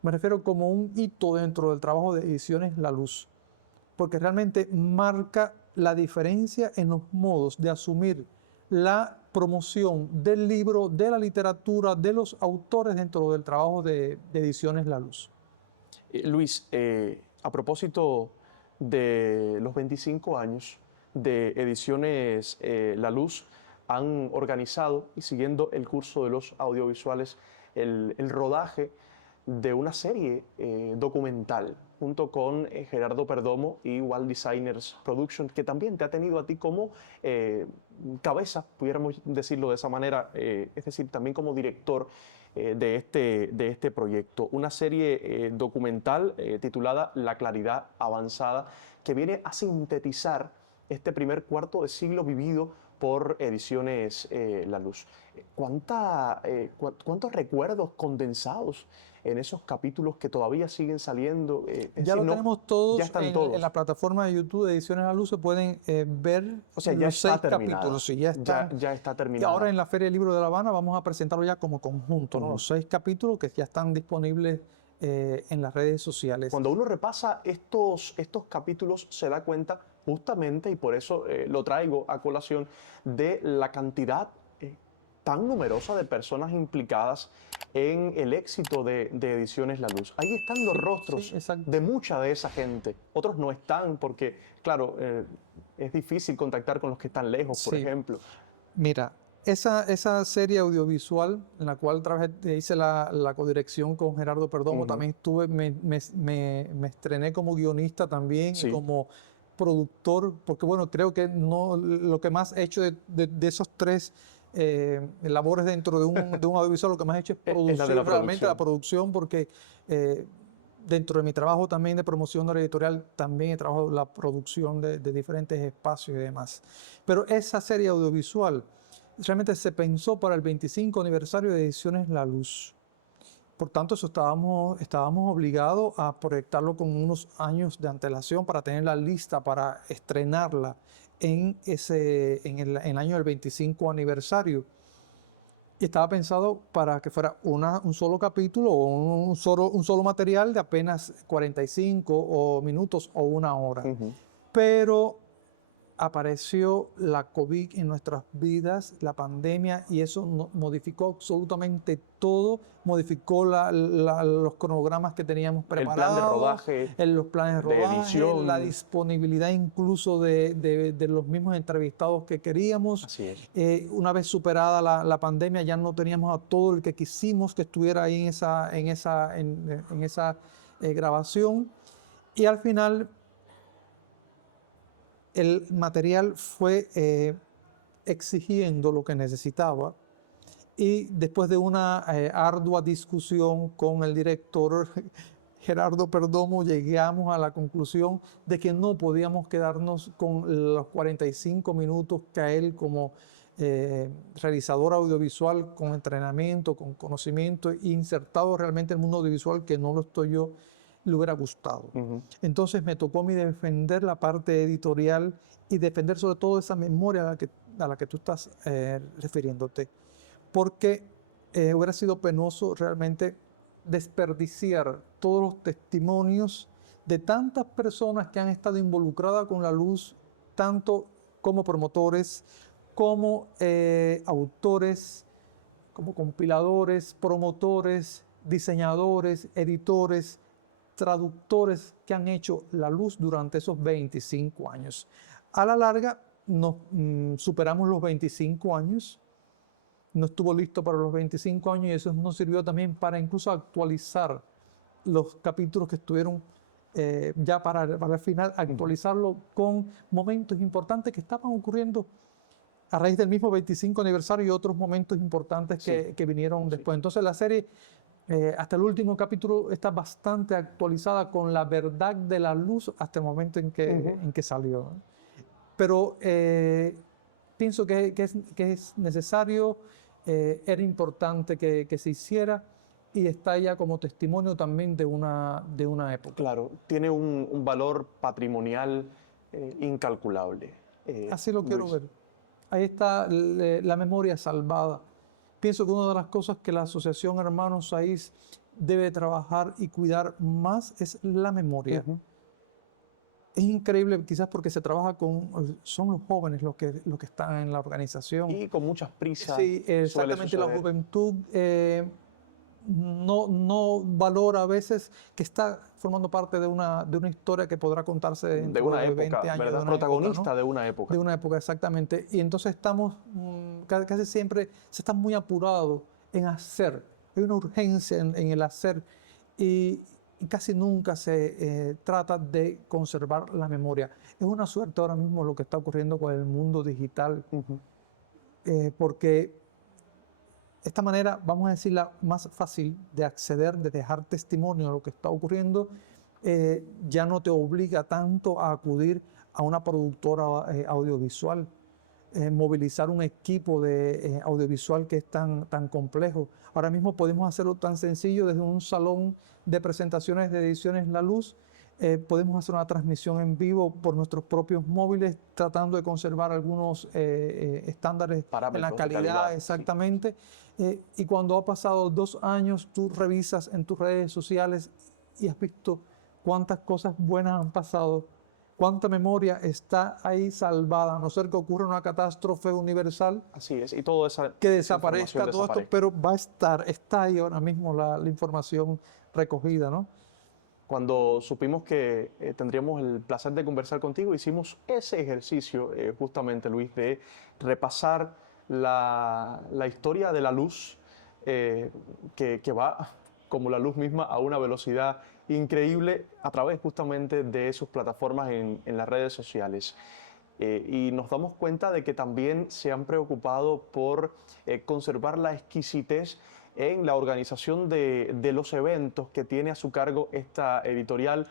me refiero como un hito dentro del trabajo de Ediciones La Luz, porque realmente marca la diferencia en los modos de asumir la promoción del libro, de la literatura, de los autores dentro del trabajo de Ediciones La Luz. Luis, a propósito de los 25 años de Ediciones La Luz, han organizado, y siguiendo el curso de los audiovisuales, el rodaje de una serie documental junto con Gerardo Perdomo y Walt Designers Production, que también te ha tenido a ti como cabeza, pudiéramos decirlo de esa manera, es decir, también como director de este proyecto. Una serie documental titulada La Claridad Avanzada, que viene a sintetizar este primer cuarto de siglo vivido por Ediciones La Luz. ¿Cuántos recuerdos condensados en esos capítulos que todavía siguen saliendo? Ya lo tenemos todos, ya están todos. En la plataforma de YouTube de Ediciones La Luz se pueden ver, o sea, ya los está 6 terminada. capítulos. Sí, ya está y terminada. ahora en la Feria del Libro de La Habana vamos a presentarlo ya como conjunto, ¿no? Los 6 capítulos que ya están disponibles en las redes sociales. Cuando uno repasa estos capítulos se da cuenta justamente, y por eso lo traigo a colación, de la cantidad tan numerosa de personas implicadas en el éxito de Ediciones La Luz. Ahí están los rostros de mucha de esa gente. Otros no están porque, claro, es difícil contactar con los que están lejos, por ejemplo. Mira, esa serie audiovisual en la cual hice la codirección con Gerardo Perdomo, también me estrené como guionista también, y como productor, porque bueno, creo que lo que más he hecho de esos 3 labores dentro de un audiovisual, lo que más he hecho es producir realmente la producción, porque dentro de mi trabajo también de promoción de la editorial, también he trabajado la producción de diferentes espacios y demás. Pero esa serie audiovisual realmente se pensó para el 25 aniversario de Ediciones La Luz. Por tanto, eso estábamos obligados a proyectarlo con unos años de antelación para tenerla lista, para estrenarla en el año del 25 aniversario. Y estaba pensado para que fuera un solo capítulo o un solo material de apenas 45 minutos o 1 hora. Pero apareció la COVID en nuestras vidas, la pandemia, y eso modificó absolutamente todo, modificó los cronogramas que teníamos preparados, el plan de rodaje, los planes de rodaje, edición, la disponibilidad incluso de los mismos entrevistados que queríamos. Así es. Una vez superada la pandemia, ya no teníamos a todo el que quisimos que estuviera ahí en esa grabación, y al final el material fue exigiendo lo que necesitaba, y después de una ardua discusión con el director Gerardo Perdomo, llegamos a la conclusión de que no podíamos quedarnos con los 45 minutos que a él, como realizador audiovisual con entrenamiento, con conocimiento, insertado realmente en el mundo audiovisual, que no lo estoy yo, le hubiera gustado. Entonces me tocó a mí defender la parte editorial y defender sobre todo esa memoria a la que tú estás refiriéndote, porque hubiera sido penoso realmente desperdiciar todos los testimonios de tantas personas que han estado involucradas con la luz, tanto como promotores, como autores, como compiladores, promotores, diseñadores, editores, traductores que han hecho La Luz durante esos 25 años. A la larga nos superamos los 25 años, no estuvo listo para los 25 años, y eso nos sirvió también para incluso actualizar los capítulos que estuvieron ya para el final, actualizarlo con momentos importantes que estaban ocurriendo a raíz del mismo 25 aniversario y otros momentos importantes que vinieron después. Entonces la serie, hasta el último capítulo, está bastante actualizada con la verdad de La Luz hasta el momento en que salió. Pero pienso que es necesario, era importante que se hiciera, y está ya como testimonio también de una época. Claro, tiene un valor patrimonial incalculable. Así lo quiero ver. Ahí está la memoria salvada. Pienso que una de las cosas que la Asociación Hermanos Saiz debe trabajar y cuidar más es la memoria. Es increíble, quizás porque se trabaja son los jóvenes los que están en la organización. Y con muchas prisas. Sí, exactamente. La juventud no valora a veces que está formando parte de una historia que podrá contarse dentro de una época, 20 años. ¿Verdad? Protagonista época, ¿no? De una época. De una época, exactamente. Y entonces estamos, casi siempre se está muy apurado en hacer. Hay una urgencia en el hacer, y casi nunca se trata de conservar la memoria. Es una suerte ahora mismo lo que está ocurriendo con el mundo digital, porque esta manera, vamos a decirla, más fácil de acceder, de dejar testimonio de lo que está ocurriendo, ya no te obliga tanto a acudir a una productora audiovisual. movilizar un equipo de audiovisual que es tan complejo. Ahora mismo podemos hacerlo tan sencillo desde un salón de presentaciones de Ediciones La Luz. Podemos hacer una transmisión en vivo por nuestros propios móviles, tratando de conservar algunos estándares en la calidad, exactamente. Sí. Y cuando ha pasado 2 años, tú revisas en tus redes sociales y has visto cuántas cosas buenas han pasado, cuánta memoria está ahí salvada, a no ser que ocurra una catástrofe universal. Así es, y todo esa que desaparezca todo esto, pero va a estar, está ahí ahora mismo la información recogida, ¿no? Cuando supimos que tendríamos el placer de conversar contigo, hicimos ese ejercicio justamente, Luis, de repasar la historia de la luz, que va como la luz misma a una velocidad increíble a través justamente de sus plataformas en las redes sociales. Y nos damos cuenta de que también se han preocupado por conservar la exquisitez en la organización de los eventos que tiene a su cargo esta editorial.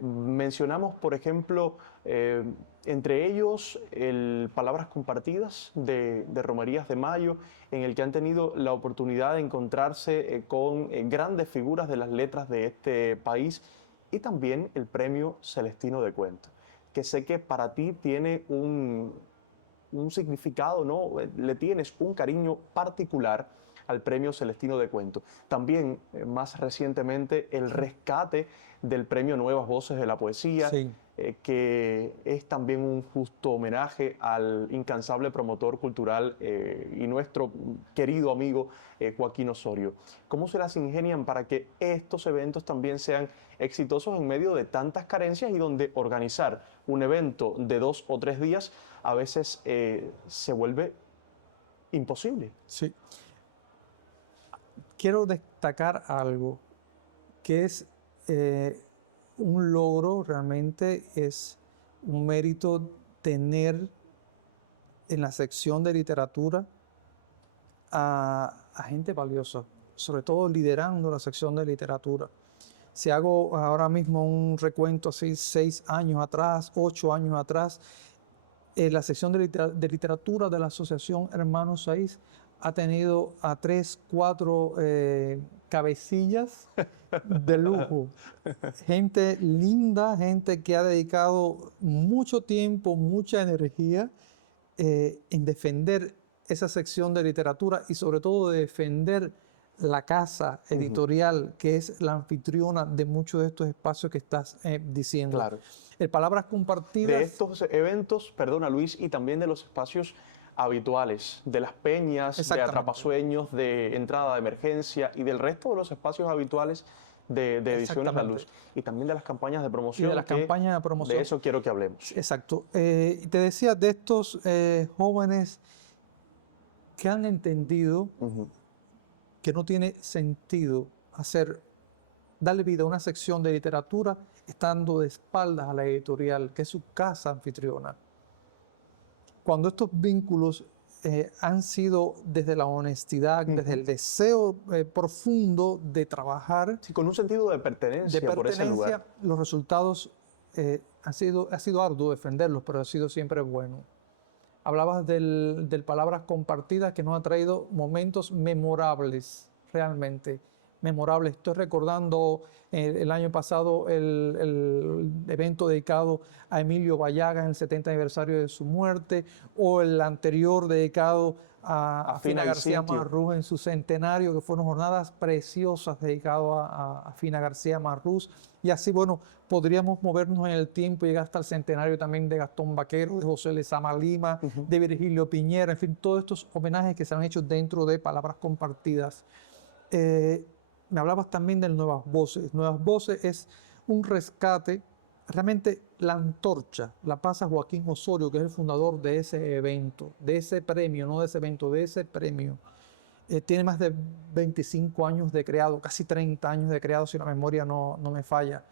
Mencionamos, por ejemplo, entre ellos el Palabras Compartidas de Romerías de Mayo, en el que han tenido la oportunidad de encontrarse con grandes figuras de las letras de este país, y también el Premio Celestino de Cuento, que sé que para ti tiene un significado, ¿no? Le tienes un cariño particular al Premio Celestino de Cuento. También, más recientemente, el rescate del Premio Nuevas Voces de la Poesía, sí, que es también un justo homenaje al incansable promotor cultural y nuestro querido amigo Joaquín Osorio. ¿Cómo se las ingenian para que estos eventos también sean exitosos en medio de tantas carencias y donde organizar un evento de 2 o 3 días a veces se vuelve imposible? Sí. Quiero destacar algo que es un logro, realmente es un mérito tener en la sección de literatura a gente valiosa, sobre todo liderando la sección de literatura. Si hago ahora mismo un recuento así 6 años atrás, 8 años atrás, la sección de literatura de la Asociación Hermanos Saiz ha tenido a 3, 4 cabecillas de lujo. Gente linda, gente que ha dedicado mucho tiempo, mucha energía en defender esa sección de literatura y sobre todo de defender la casa editorial, que es la anfitriona de muchos de estos espacios que estás diciendo. Claro. Palabras Compartidas. De estos eventos, perdona Luis, y también de los espacios habituales, de las peñas, de atrapasueños, de entrada de emergencia y del resto de los espacios habituales de Ediciones La Luz, y también de las campañas de promoción. Y de las campañas de promoción. De eso quiero que hablemos. Exacto. Te decía de estos jóvenes que han entendido que no tiene sentido darle vida a una sección de literatura estando de espaldas a la editorial, que es su casa anfitriona. Cuando estos vínculos han sido desde la honestidad, desde el deseo profundo de trabajar. Sí, con un sentido de pertenencia por ese lugar. Los resultados ha sido arduo defenderlos, pero ha sido siempre bueno. Hablabas del Palabras Compartidas, que nos ha traído momentos memorables, realmente memorables. Estoy recordando el año pasado el evento dedicado a Emilio Bayaga en el 70 aniversario de su muerte, o el anterior dedicado a Fina García Marrús en su centenario, que fueron jornadas preciosas dedicadas a Fina García Marrús. Y así, bueno, podríamos movernos en el tiempo y llegar hasta el centenario también de Gastón Vaquero, de José Lezama Lima, de Virgilio Piñera, en fin, todos estos homenajes que se han hecho dentro de Palabras Compartidas. Me hablabas también del Nuevas Voces. Nuevas Voces es un rescate, realmente la antorcha la pasa Joaquín Osorio, que es el fundador de ese evento, de ese premio, no de ese evento, de ese premio. Tiene más de 25 años de creado, casi 30 años de creado, si la memoria no me falla.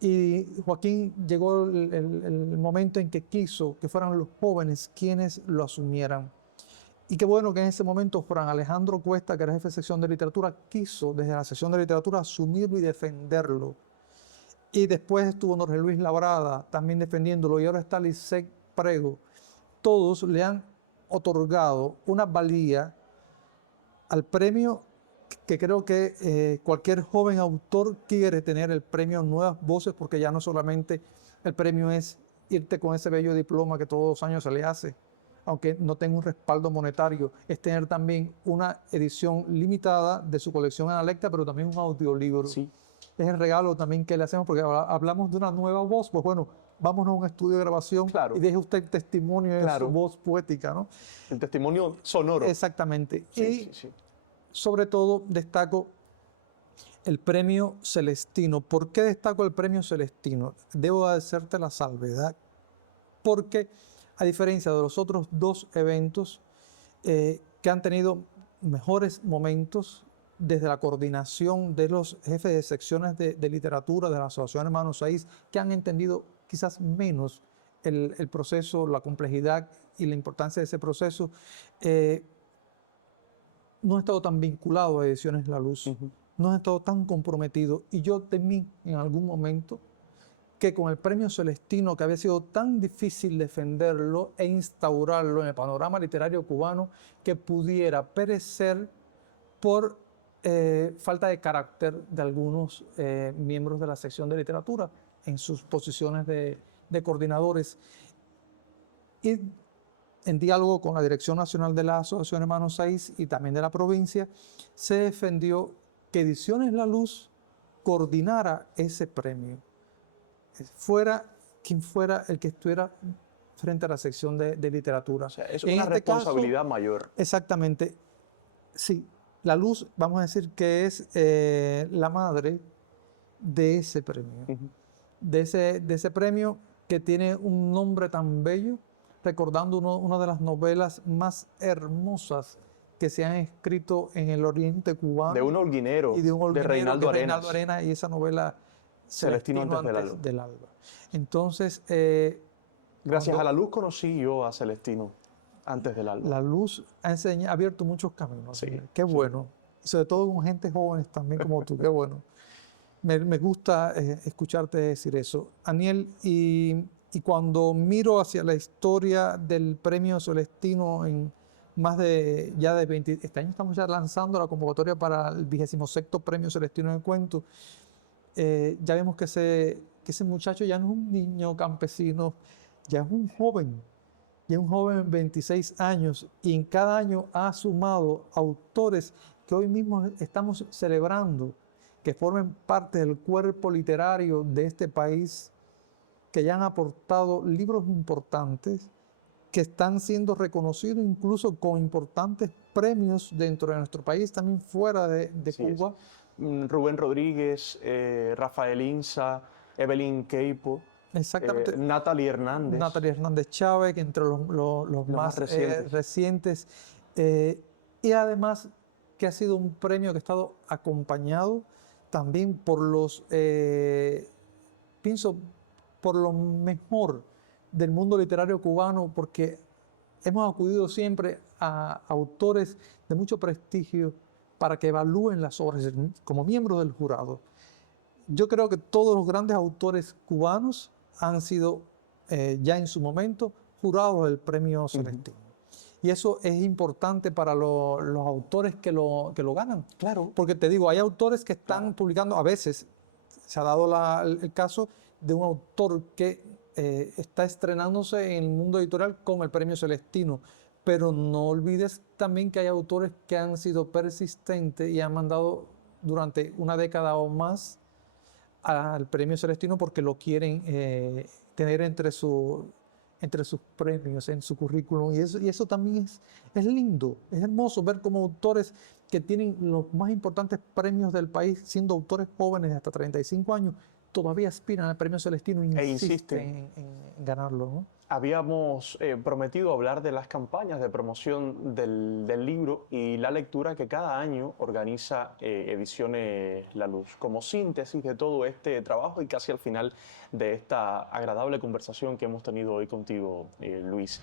Y Joaquín llegó el momento en que quiso que fueran los jóvenes quienes lo asumieran. Y qué bueno que en ese momento Fran Alejandro Cuesta, que era jefe de sección de literatura, quiso desde la sección de literatura asumirlo y defenderlo. Y después estuvo Jorge Luis Labrada también defendiéndolo, y ahora está Lisset Prego. Todos le han otorgado una valía al premio que creo que cualquier joven autor quiere tener, el premio Nuevas Voces, porque ya no solamente el premio es irte con ese bello diploma que todos los años se le hace, aunque no tenga un respaldo monetario, es tener también una edición limitada de su colección analecta, pero también un audiolibro. Sí. Es el regalo también que le hacemos, porque hablamos de una nueva voz, pues bueno, vámonos a un estudio de grabación Claro. y deje usted el testimonio de su voz poética, ¿no? El testimonio sonoro. Exactamente. Sí, Y sí, sí. sobre todo destaco el premio Celestino. ¿Por qué destaco el premio Celestino? Debo hacerte la salvedad, porque a diferencia de los otros dos eventos que han tenido mejores momentos desde la coordinación de los jefes de secciones de literatura de la Asociación Hermanos Saiz, que han entendido quizás menos el proceso, la complejidad y la importancia de ese proceso, no he estado tan vinculado a Ediciones La Luz, no he estado tan comprometido, y yo temí en algún momento que con el premio Celestino, que había sido tan difícil defenderlo e instaurarlo en el panorama literario cubano, que pudiera perecer por falta de carácter de algunos miembros de la sección de literatura en sus posiciones de coordinadores. Y en diálogo con la Dirección Nacional de la Asociación Hermanos Saiz y también de la provincia, se defendió que Ediciones La Luz coordinara ese premio, fuera quien fuera el que estuviera frente a la sección de literatura. O sea, es una responsabilidad mayor. Exactamente. Sí, La Luz, vamos a decir que es la madre de ese premio. De ese premio que tiene un nombre tan bello, recordando una de las novelas más hermosas que se han escrito en el oriente cubano. De un holguinero, y de Reinaldo Arenas. Reinaldo Arenas, y esa novela Celestino antes del alba. Entonces, gracias a La Luz conocí yo a Celestino antes del alba. La Luz ha abierto muchos caminos. Sí, qué bueno. Y sobre todo con gente joven también como tú, qué bueno. Me gusta escucharte decir eso. Aniel, y cuando miro hacia la historia del premio Celestino en más de 20, este año estamos ya lanzando la convocatoria para el 26º premio Celestino de Cuento, ya vemos que ese muchacho ya no es un niño campesino, ya es un joven. Y es un joven de 26 años y en cada año ha sumado autores que hoy mismo estamos celebrando, que formen parte del cuerpo literario de este país, que ya han aportado libros importantes, que están siendo reconocidos incluso con importantes premios dentro de nuestro país, también fuera de Cuba. Rubén Rodríguez, Rafael Inza, Evelyn Queipo. Exactamente. Natalie Hernández. Natalie Hernández Chávez, que entre los más recientes. Y además que ha sido un premio que ha estado acompañado también por pienso, por lo mejor del mundo literario cubano, porque hemos acudido siempre a autores de mucho prestigio para que evalúen las obras como miembros del jurado. Yo creo que todos los grandes autores cubanos han sido ya en su momento jurados del premio Celestino. Y eso es importante para los autores que lo ganan. Claro. Porque te digo, hay autores que están publicando, a veces se ha dado el caso de un autor que está estrenándose en el mundo editorial con el premio Celestino. Pero no olvides también que hay autores que han sido persistentes y han mandado durante una década o más al premio Celestino porque lo quieren tener entre sus premios, en su currículum. Y eso también es lindo, es hermoso ver cómo autores que tienen los más importantes premios del país, siendo autores jóvenes de hasta 35 años, todavía aspiran al premio Celestino e insisten en ganarlo, ¿no? Habíamos prometido hablar de las campañas de promoción del libro y la lectura que cada año organiza Ediciones La Luz. Como síntesis de todo este trabajo y casi al final de esta agradable conversación que hemos tenido hoy contigo, Luis.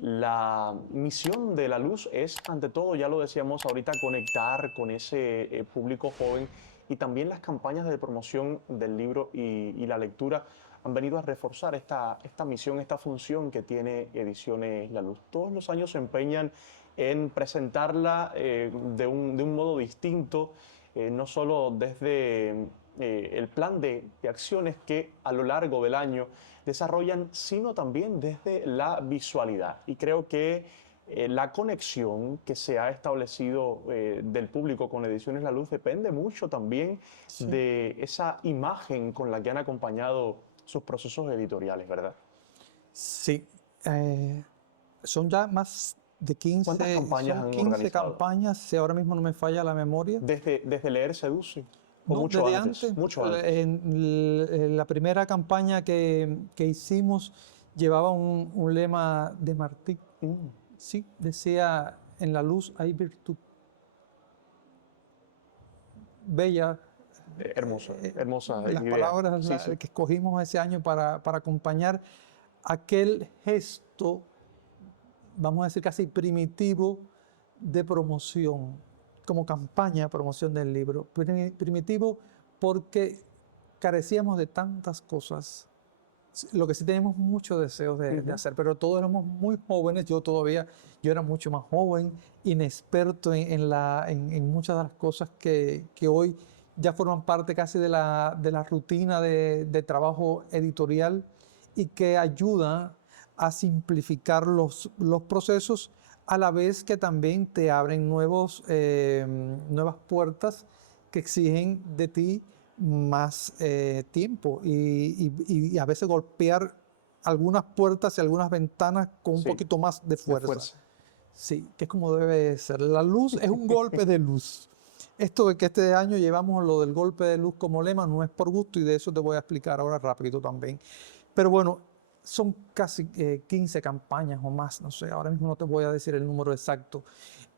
La misión de La Luz es, ante todo, ya lo decíamos ahorita, conectar con ese público joven, y también las campañas de promoción del libro y la lectura han venido a reforzar esta misión, esta función que tiene Ediciones La Luz. Todos los años se empeñan en presentarla de un modo distinto, no solo desde el plan de acciones que a lo largo del año desarrollan, sino también desde la visualidad. Y creo que la conexión que se ha establecido del público con Ediciones La Luz depende mucho también de esa imagen con la que han acompañado sus procesos editoriales, ¿verdad? Sí, son ya más de 15, ¿Cuántas campañas han 15 organizado? campañas, si ahora mismo no me falla la memoria. Desde Leer Seduce, o No, mucho desde antes, mucho antes. En la primera campaña que hicimos llevaba un lema de Martí. Sí, decía: en la luz hay virtud. Bella. Hermosa, hermosa Las idea. palabras Sí, sí. que escogimos ese año para acompañar aquel gesto, vamos a decir casi primitivo, de promoción, como campaña de promoción del libro. Primitivo porque carecíamos de tantas cosas. Lo que sí tenemos muchos deseos de hacer, pero todos éramos muy jóvenes. Yo era mucho más joven, inexperto en muchas de las cosas que hoy ya forman parte casi de la rutina de trabajo editorial y que ayudan a simplificar los procesos, a la vez que también te abren nuevas puertas que exigen de ti más tiempo y a veces golpear algunas puertas y algunas ventanas con un poquito más de fuerza. Sí, que es como debe ser. La luz es un golpe de luz. Esto de que este año llevamos lo del golpe de luz como lema no es por gusto, y de eso te voy a explicar ahora rápido también. Pero bueno, son casi 15 campañas o más, no sé, ahora mismo no te voy a decir el número exacto.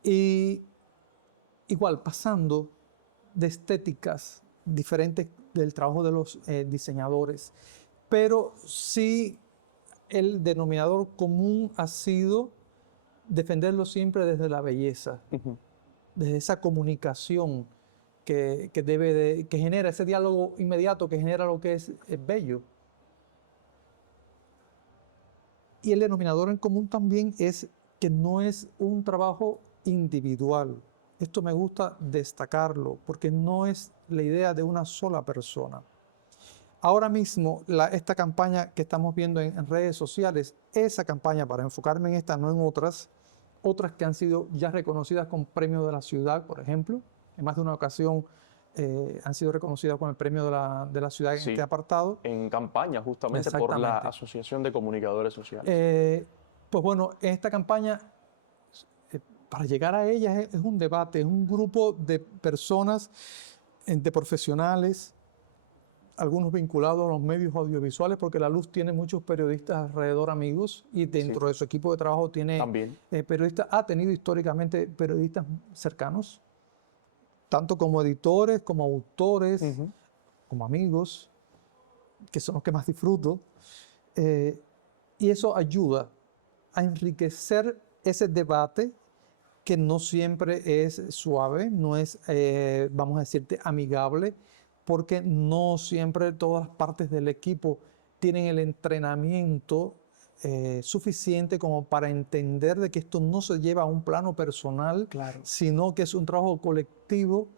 Y igual, pasando de estéticas diferentes del trabajo de los diseñadores, pero sí el denominador común ha sido defenderlo siempre desde la belleza, desde esa comunicación que genera ese diálogo inmediato, que genera lo que es bello. Y el denominador en común también es que no es un trabajo individual. Esto me gusta destacarlo, porque no es la idea de una sola persona. Ahora mismo, esta campaña que estamos viendo en redes sociales, esa campaña, para enfocarme en esta, no en otras que han sido ya reconocidas con premios de la ciudad, por ejemplo, en más de una ocasión han sido reconocidas con el premio de la ciudad en este apartado. En campaña, justamente por la Asociación de Comunicadores Sociales. Pues bueno, en esta campaña, para llegar a ella es un debate, es un grupo de personas, de profesionales, algunos vinculados a los medios audiovisuales, porque La Luz tiene muchos periodistas alrededor, amigos, y dentro de su equipo de trabajo tiene periodistas, ha tenido históricamente periodistas cercanos, tanto como editores, como autores, como amigos, que son los que más disfruto, y eso ayuda a enriquecer ese debate que no siempre es suave, no es, vamos a decirte, amigable, porque no siempre todas las partes del equipo tienen el entrenamiento suficiente como para entender de que esto no se lleva a un plano personal, sino que es un trabajo colectivo,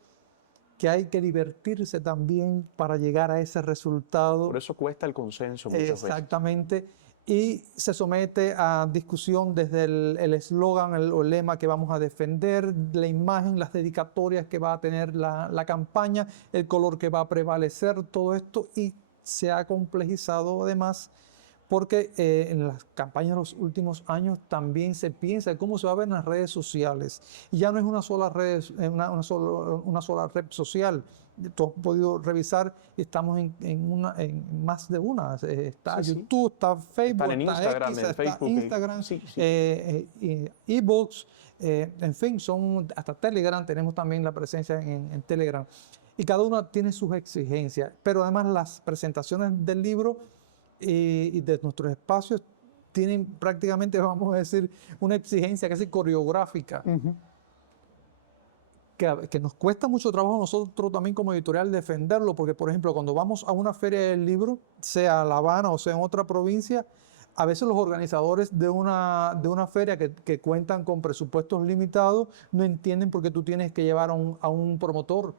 que hay que divertirse también para llegar a ese resultado. Por eso cuesta el consenso muchas veces. Exactamente. Y se somete a discusión desde el eslogan, el lema que vamos a defender, la imagen, las dedicatorias que va a tener la campaña, el color que va a prevalecer, todo esto, y se ha complejizado además porque en las campañas de los últimos años también se piensa en cómo se va a ver en las redes sociales. Y ya no es una sola red social. Tú has podido revisar y estamos en más de una. Está YouTube, está Facebook, está Instagram, ebooks, en fin, hasta Telegram, tenemos también la presencia en Telegram. Y cada una tiene sus exigencias, pero además las presentaciones del libro y de nuestros espacios tienen prácticamente, vamos a decir, una exigencia casi coreográfica. que nos cuesta mucho trabajo a nosotros también como editorial defenderlo, porque por ejemplo cuando vamos a una feria del libro, sea La Habana o sea en otra provincia, a veces los organizadores de una feria que cuentan con presupuestos limitados no entienden por qué tú tienes que llevar a un promotor.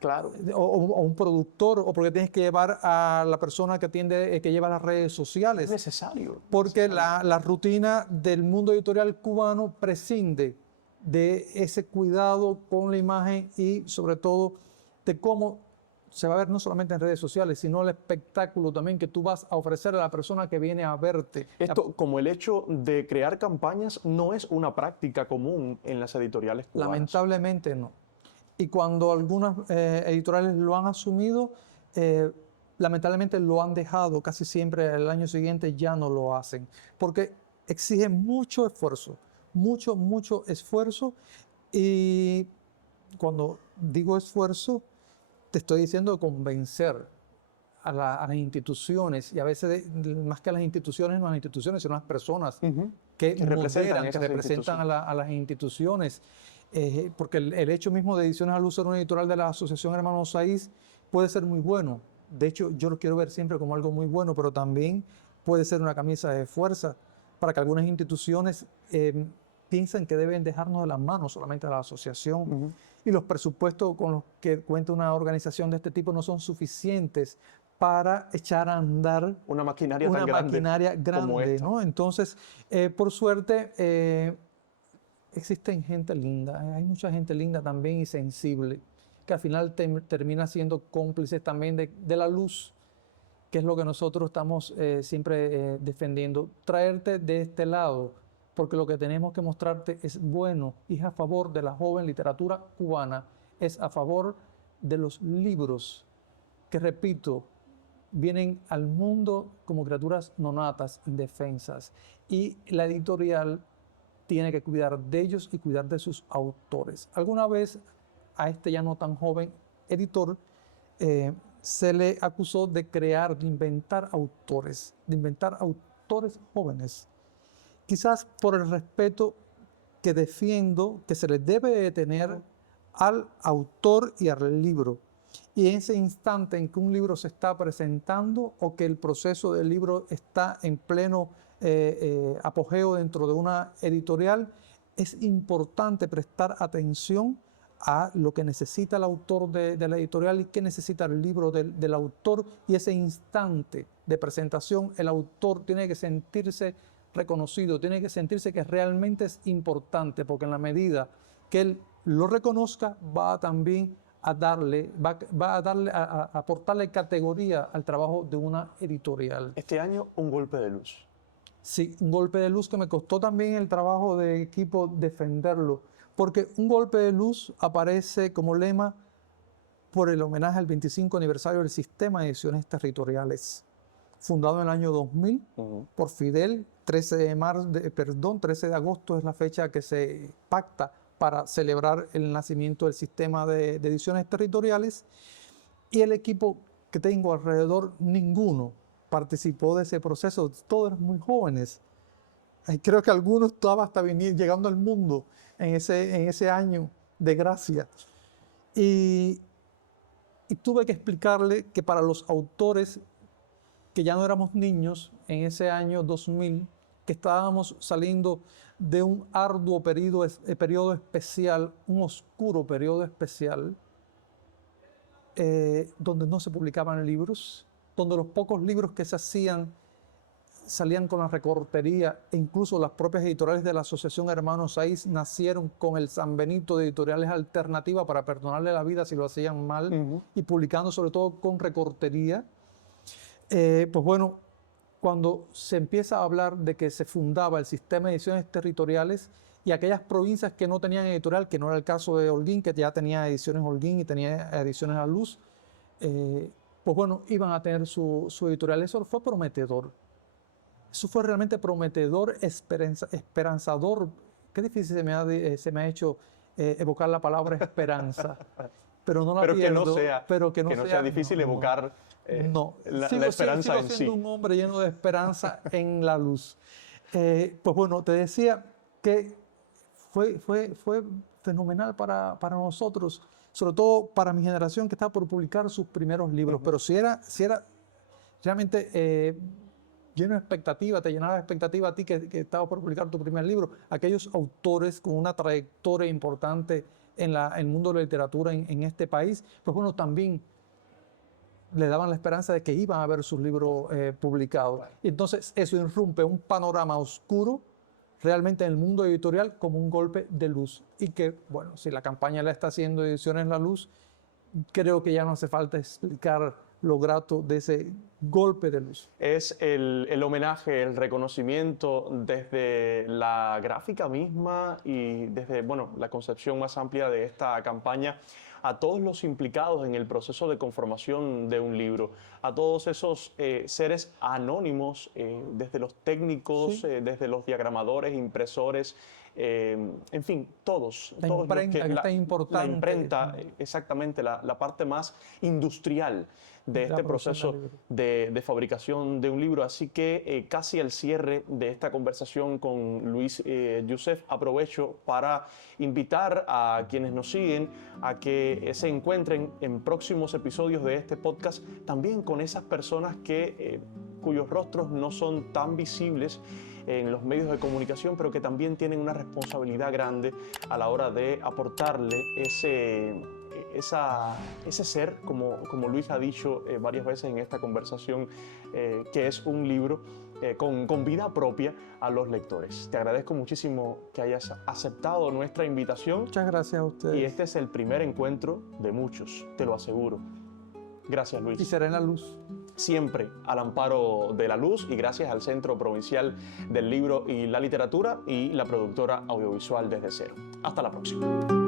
Claro. O un productor, o porque tienes que llevar a la persona que atiende, que lleva las redes sociales. Es necesario. Porque la rutina del mundo editorial cubano prescinde de ese cuidado con la imagen y sobre todo de cómo se va a ver no solamente en redes sociales, sino el espectáculo también que tú vas a ofrecer a la persona que viene a verte. Esto, como el hecho de crear campañas, no es una práctica común en las editoriales cubanas. Lamentablemente no. Y cuando algunas editoriales lo han asumido, lamentablemente lo han dejado, casi siempre el año siguiente ya no lo hacen, porque exige mucho esfuerzo, mucho esfuerzo. Y cuando digo esfuerzo, te estoy diciendo convencer a las instituciones, y a veces más que a las instituciones, no a las instituciones, sino a las personas que representan a las instituciones. Porque el hecho mismo de Ediciones a Luz ser una editorial de la Asociación Hermanos Saiz puede ser muy bueno. De hecho, yo lo quiero ver siempre como algo muy bueno, pero también puede ser una camisa de fuerza para que algunas instituciones piensen que deben dejarnos de las manos solamente a la asociación. Y los presupuestos con los que cuenta una organización de este tipo no son suficientes para echar a andar una maquinaria tan grande como esta. ¿no? Entonces, por suerte, existen gente linda, hay mucha gente linda también y sensible, que al final termina siendo cómplices también de la luz, que es lo que nosotros estamos siempre defendiendo. Traerte de este lado, porque lo que tenemos que mostrarte es bueno y es a favor de la joven literatura cubana, es a favor de los libros que, repito, vienen al mundo como criaturas nonatas, indefensas, y la editorial tiene que cuidar de ellos y cuidar de sus autores. Alguna vez a este ya no tan joven editor se le acusó de inventar autores jóvenes. Quizás por el respeto que defiendo que se le debe de tener al autor y al libro. Y en ese instante en que un libro se está presentando o que el proceso del libro está en pleno apogeo dentro de una editorial, es importante prestar atención a lo que necesita el autor de la editorial y qué necesita el libro del autor. Y ese instante de presentación, el autor tiene que sentirse reconocido, tiene que sentirse que realmente es importante, porque en la medida que él lo reconozca, va también a aportarle categoría al trabajo de una editorial. Este año, un golpe de luz. Sí, un golpe de luz que me costó también el trabajo de equipo defenderlo, porque un golpe de luz aparece como lema por el homenaje al 25 aniversario del Sistema de Ediciones Territoriales, fundado en el año 2000 por Fidel. 13 de agosto es la fecha que se pacta para celebrar el nacimiento del Sistema de Ediciones Territoriales, y el equipo que tengo alrededor, ninguno participó de ese proceso, todos eran muy jóvenes. Creo que algunos estaban hasta llegando al mundo en ese año de gracia. Y tuve que explicarle que para los autores que ya no éramos niños en ese año 2000, que estábamos saliendo de un arduo periodo especial, un oscuro periodo especial, donde no se publicaban libros, donde los pocos libros que se hacían salían con la recortería, e incluso las propias editoriales de la Asociación Hermanos Saiz nacieron con el San Benito de editoriales alternativas para perdonarle la vida si lo hacían mal, y publicando sobre todo con recortería. Pues bueno, cuando se empieza a hablar de que se fundaba el Sistema de Ediciones Territoriales y aquellas provincias que no tenían editorial, que no era el caso de Holguín, que ya tenía Ediciones Holguín y tenía Ediciones a Luz, pues bueno, iban a tener su editorial. Eso fue prometedor. Eso fue realmente prometedor, esperanzador. Qué difícil se me ha hecho evocar la palabra esperanza. Pero no la pierdo. Que no sea difícil evocar la esperanza en sí. Sigo siendo un hombre lleno de esperanza en la luz. Pues bueno, te decía que fue fenomenal para nosotros, sobre todo para mi generación que estaba por publicar sus primeros libros. Pero si era realmente lleno de expectativa, te llenaba de expectativa a ti que estabas por publicar tu primer libro, aquellos autores con una trayectoria importante en el mundo de la literatura en este país, pues bueno, también le daban la esperanza de que iban a ver sus libros publicados. Y entonces eso irrumpe un panorama oscuro realmente en el mundo editorial como un golpe de luz. Y que, bueno, si la campaña la está haciendo Ediciones La Luz, creo que ya no hace falta explicar lo grato de ese golpe de luz. Es el homenaje, el reconocimiento desde la gráfica misma y desde, bueno, la concepción más amplia de esta campaña a todos los implicados en el proceso de conformación de un libro, a todos esos seres anónimos, desde los técnicos, Sí. desde los diagramadores, impresores, en fin, todos. La todos los imprenta, que es tan importante. La imprenta, exactamente, la parte más industrial de este proceso de fabricación de un libro. Así que casi al cierre de esta conversación con Luis Youssef, aprovecho para invitar a quienes nos siguen a que se encuentren en próximos episodios de este podcast también con esas personas cuyos rostros no son tan visibles en los medios de comunicación, pero que también tienen una responsabilidad grande a la hora de aportarle ese ser, como Luis ha dicho varias veces en esta conversación, que es un libro con vida propia a los lectores. Te agradezco muchísimo que hayas aceptado nuestra invitación. Muchas gracias a ustedes. Y este es el primer encuentro de muchos, te lo aseguro. Gracias, Luis. Y será en La Luz. Siempre al amparo de La Luz y gracias al Centro Provincial del Libro y la Literatura y la productora audiovisual Desde Cero. Hasta la próxima.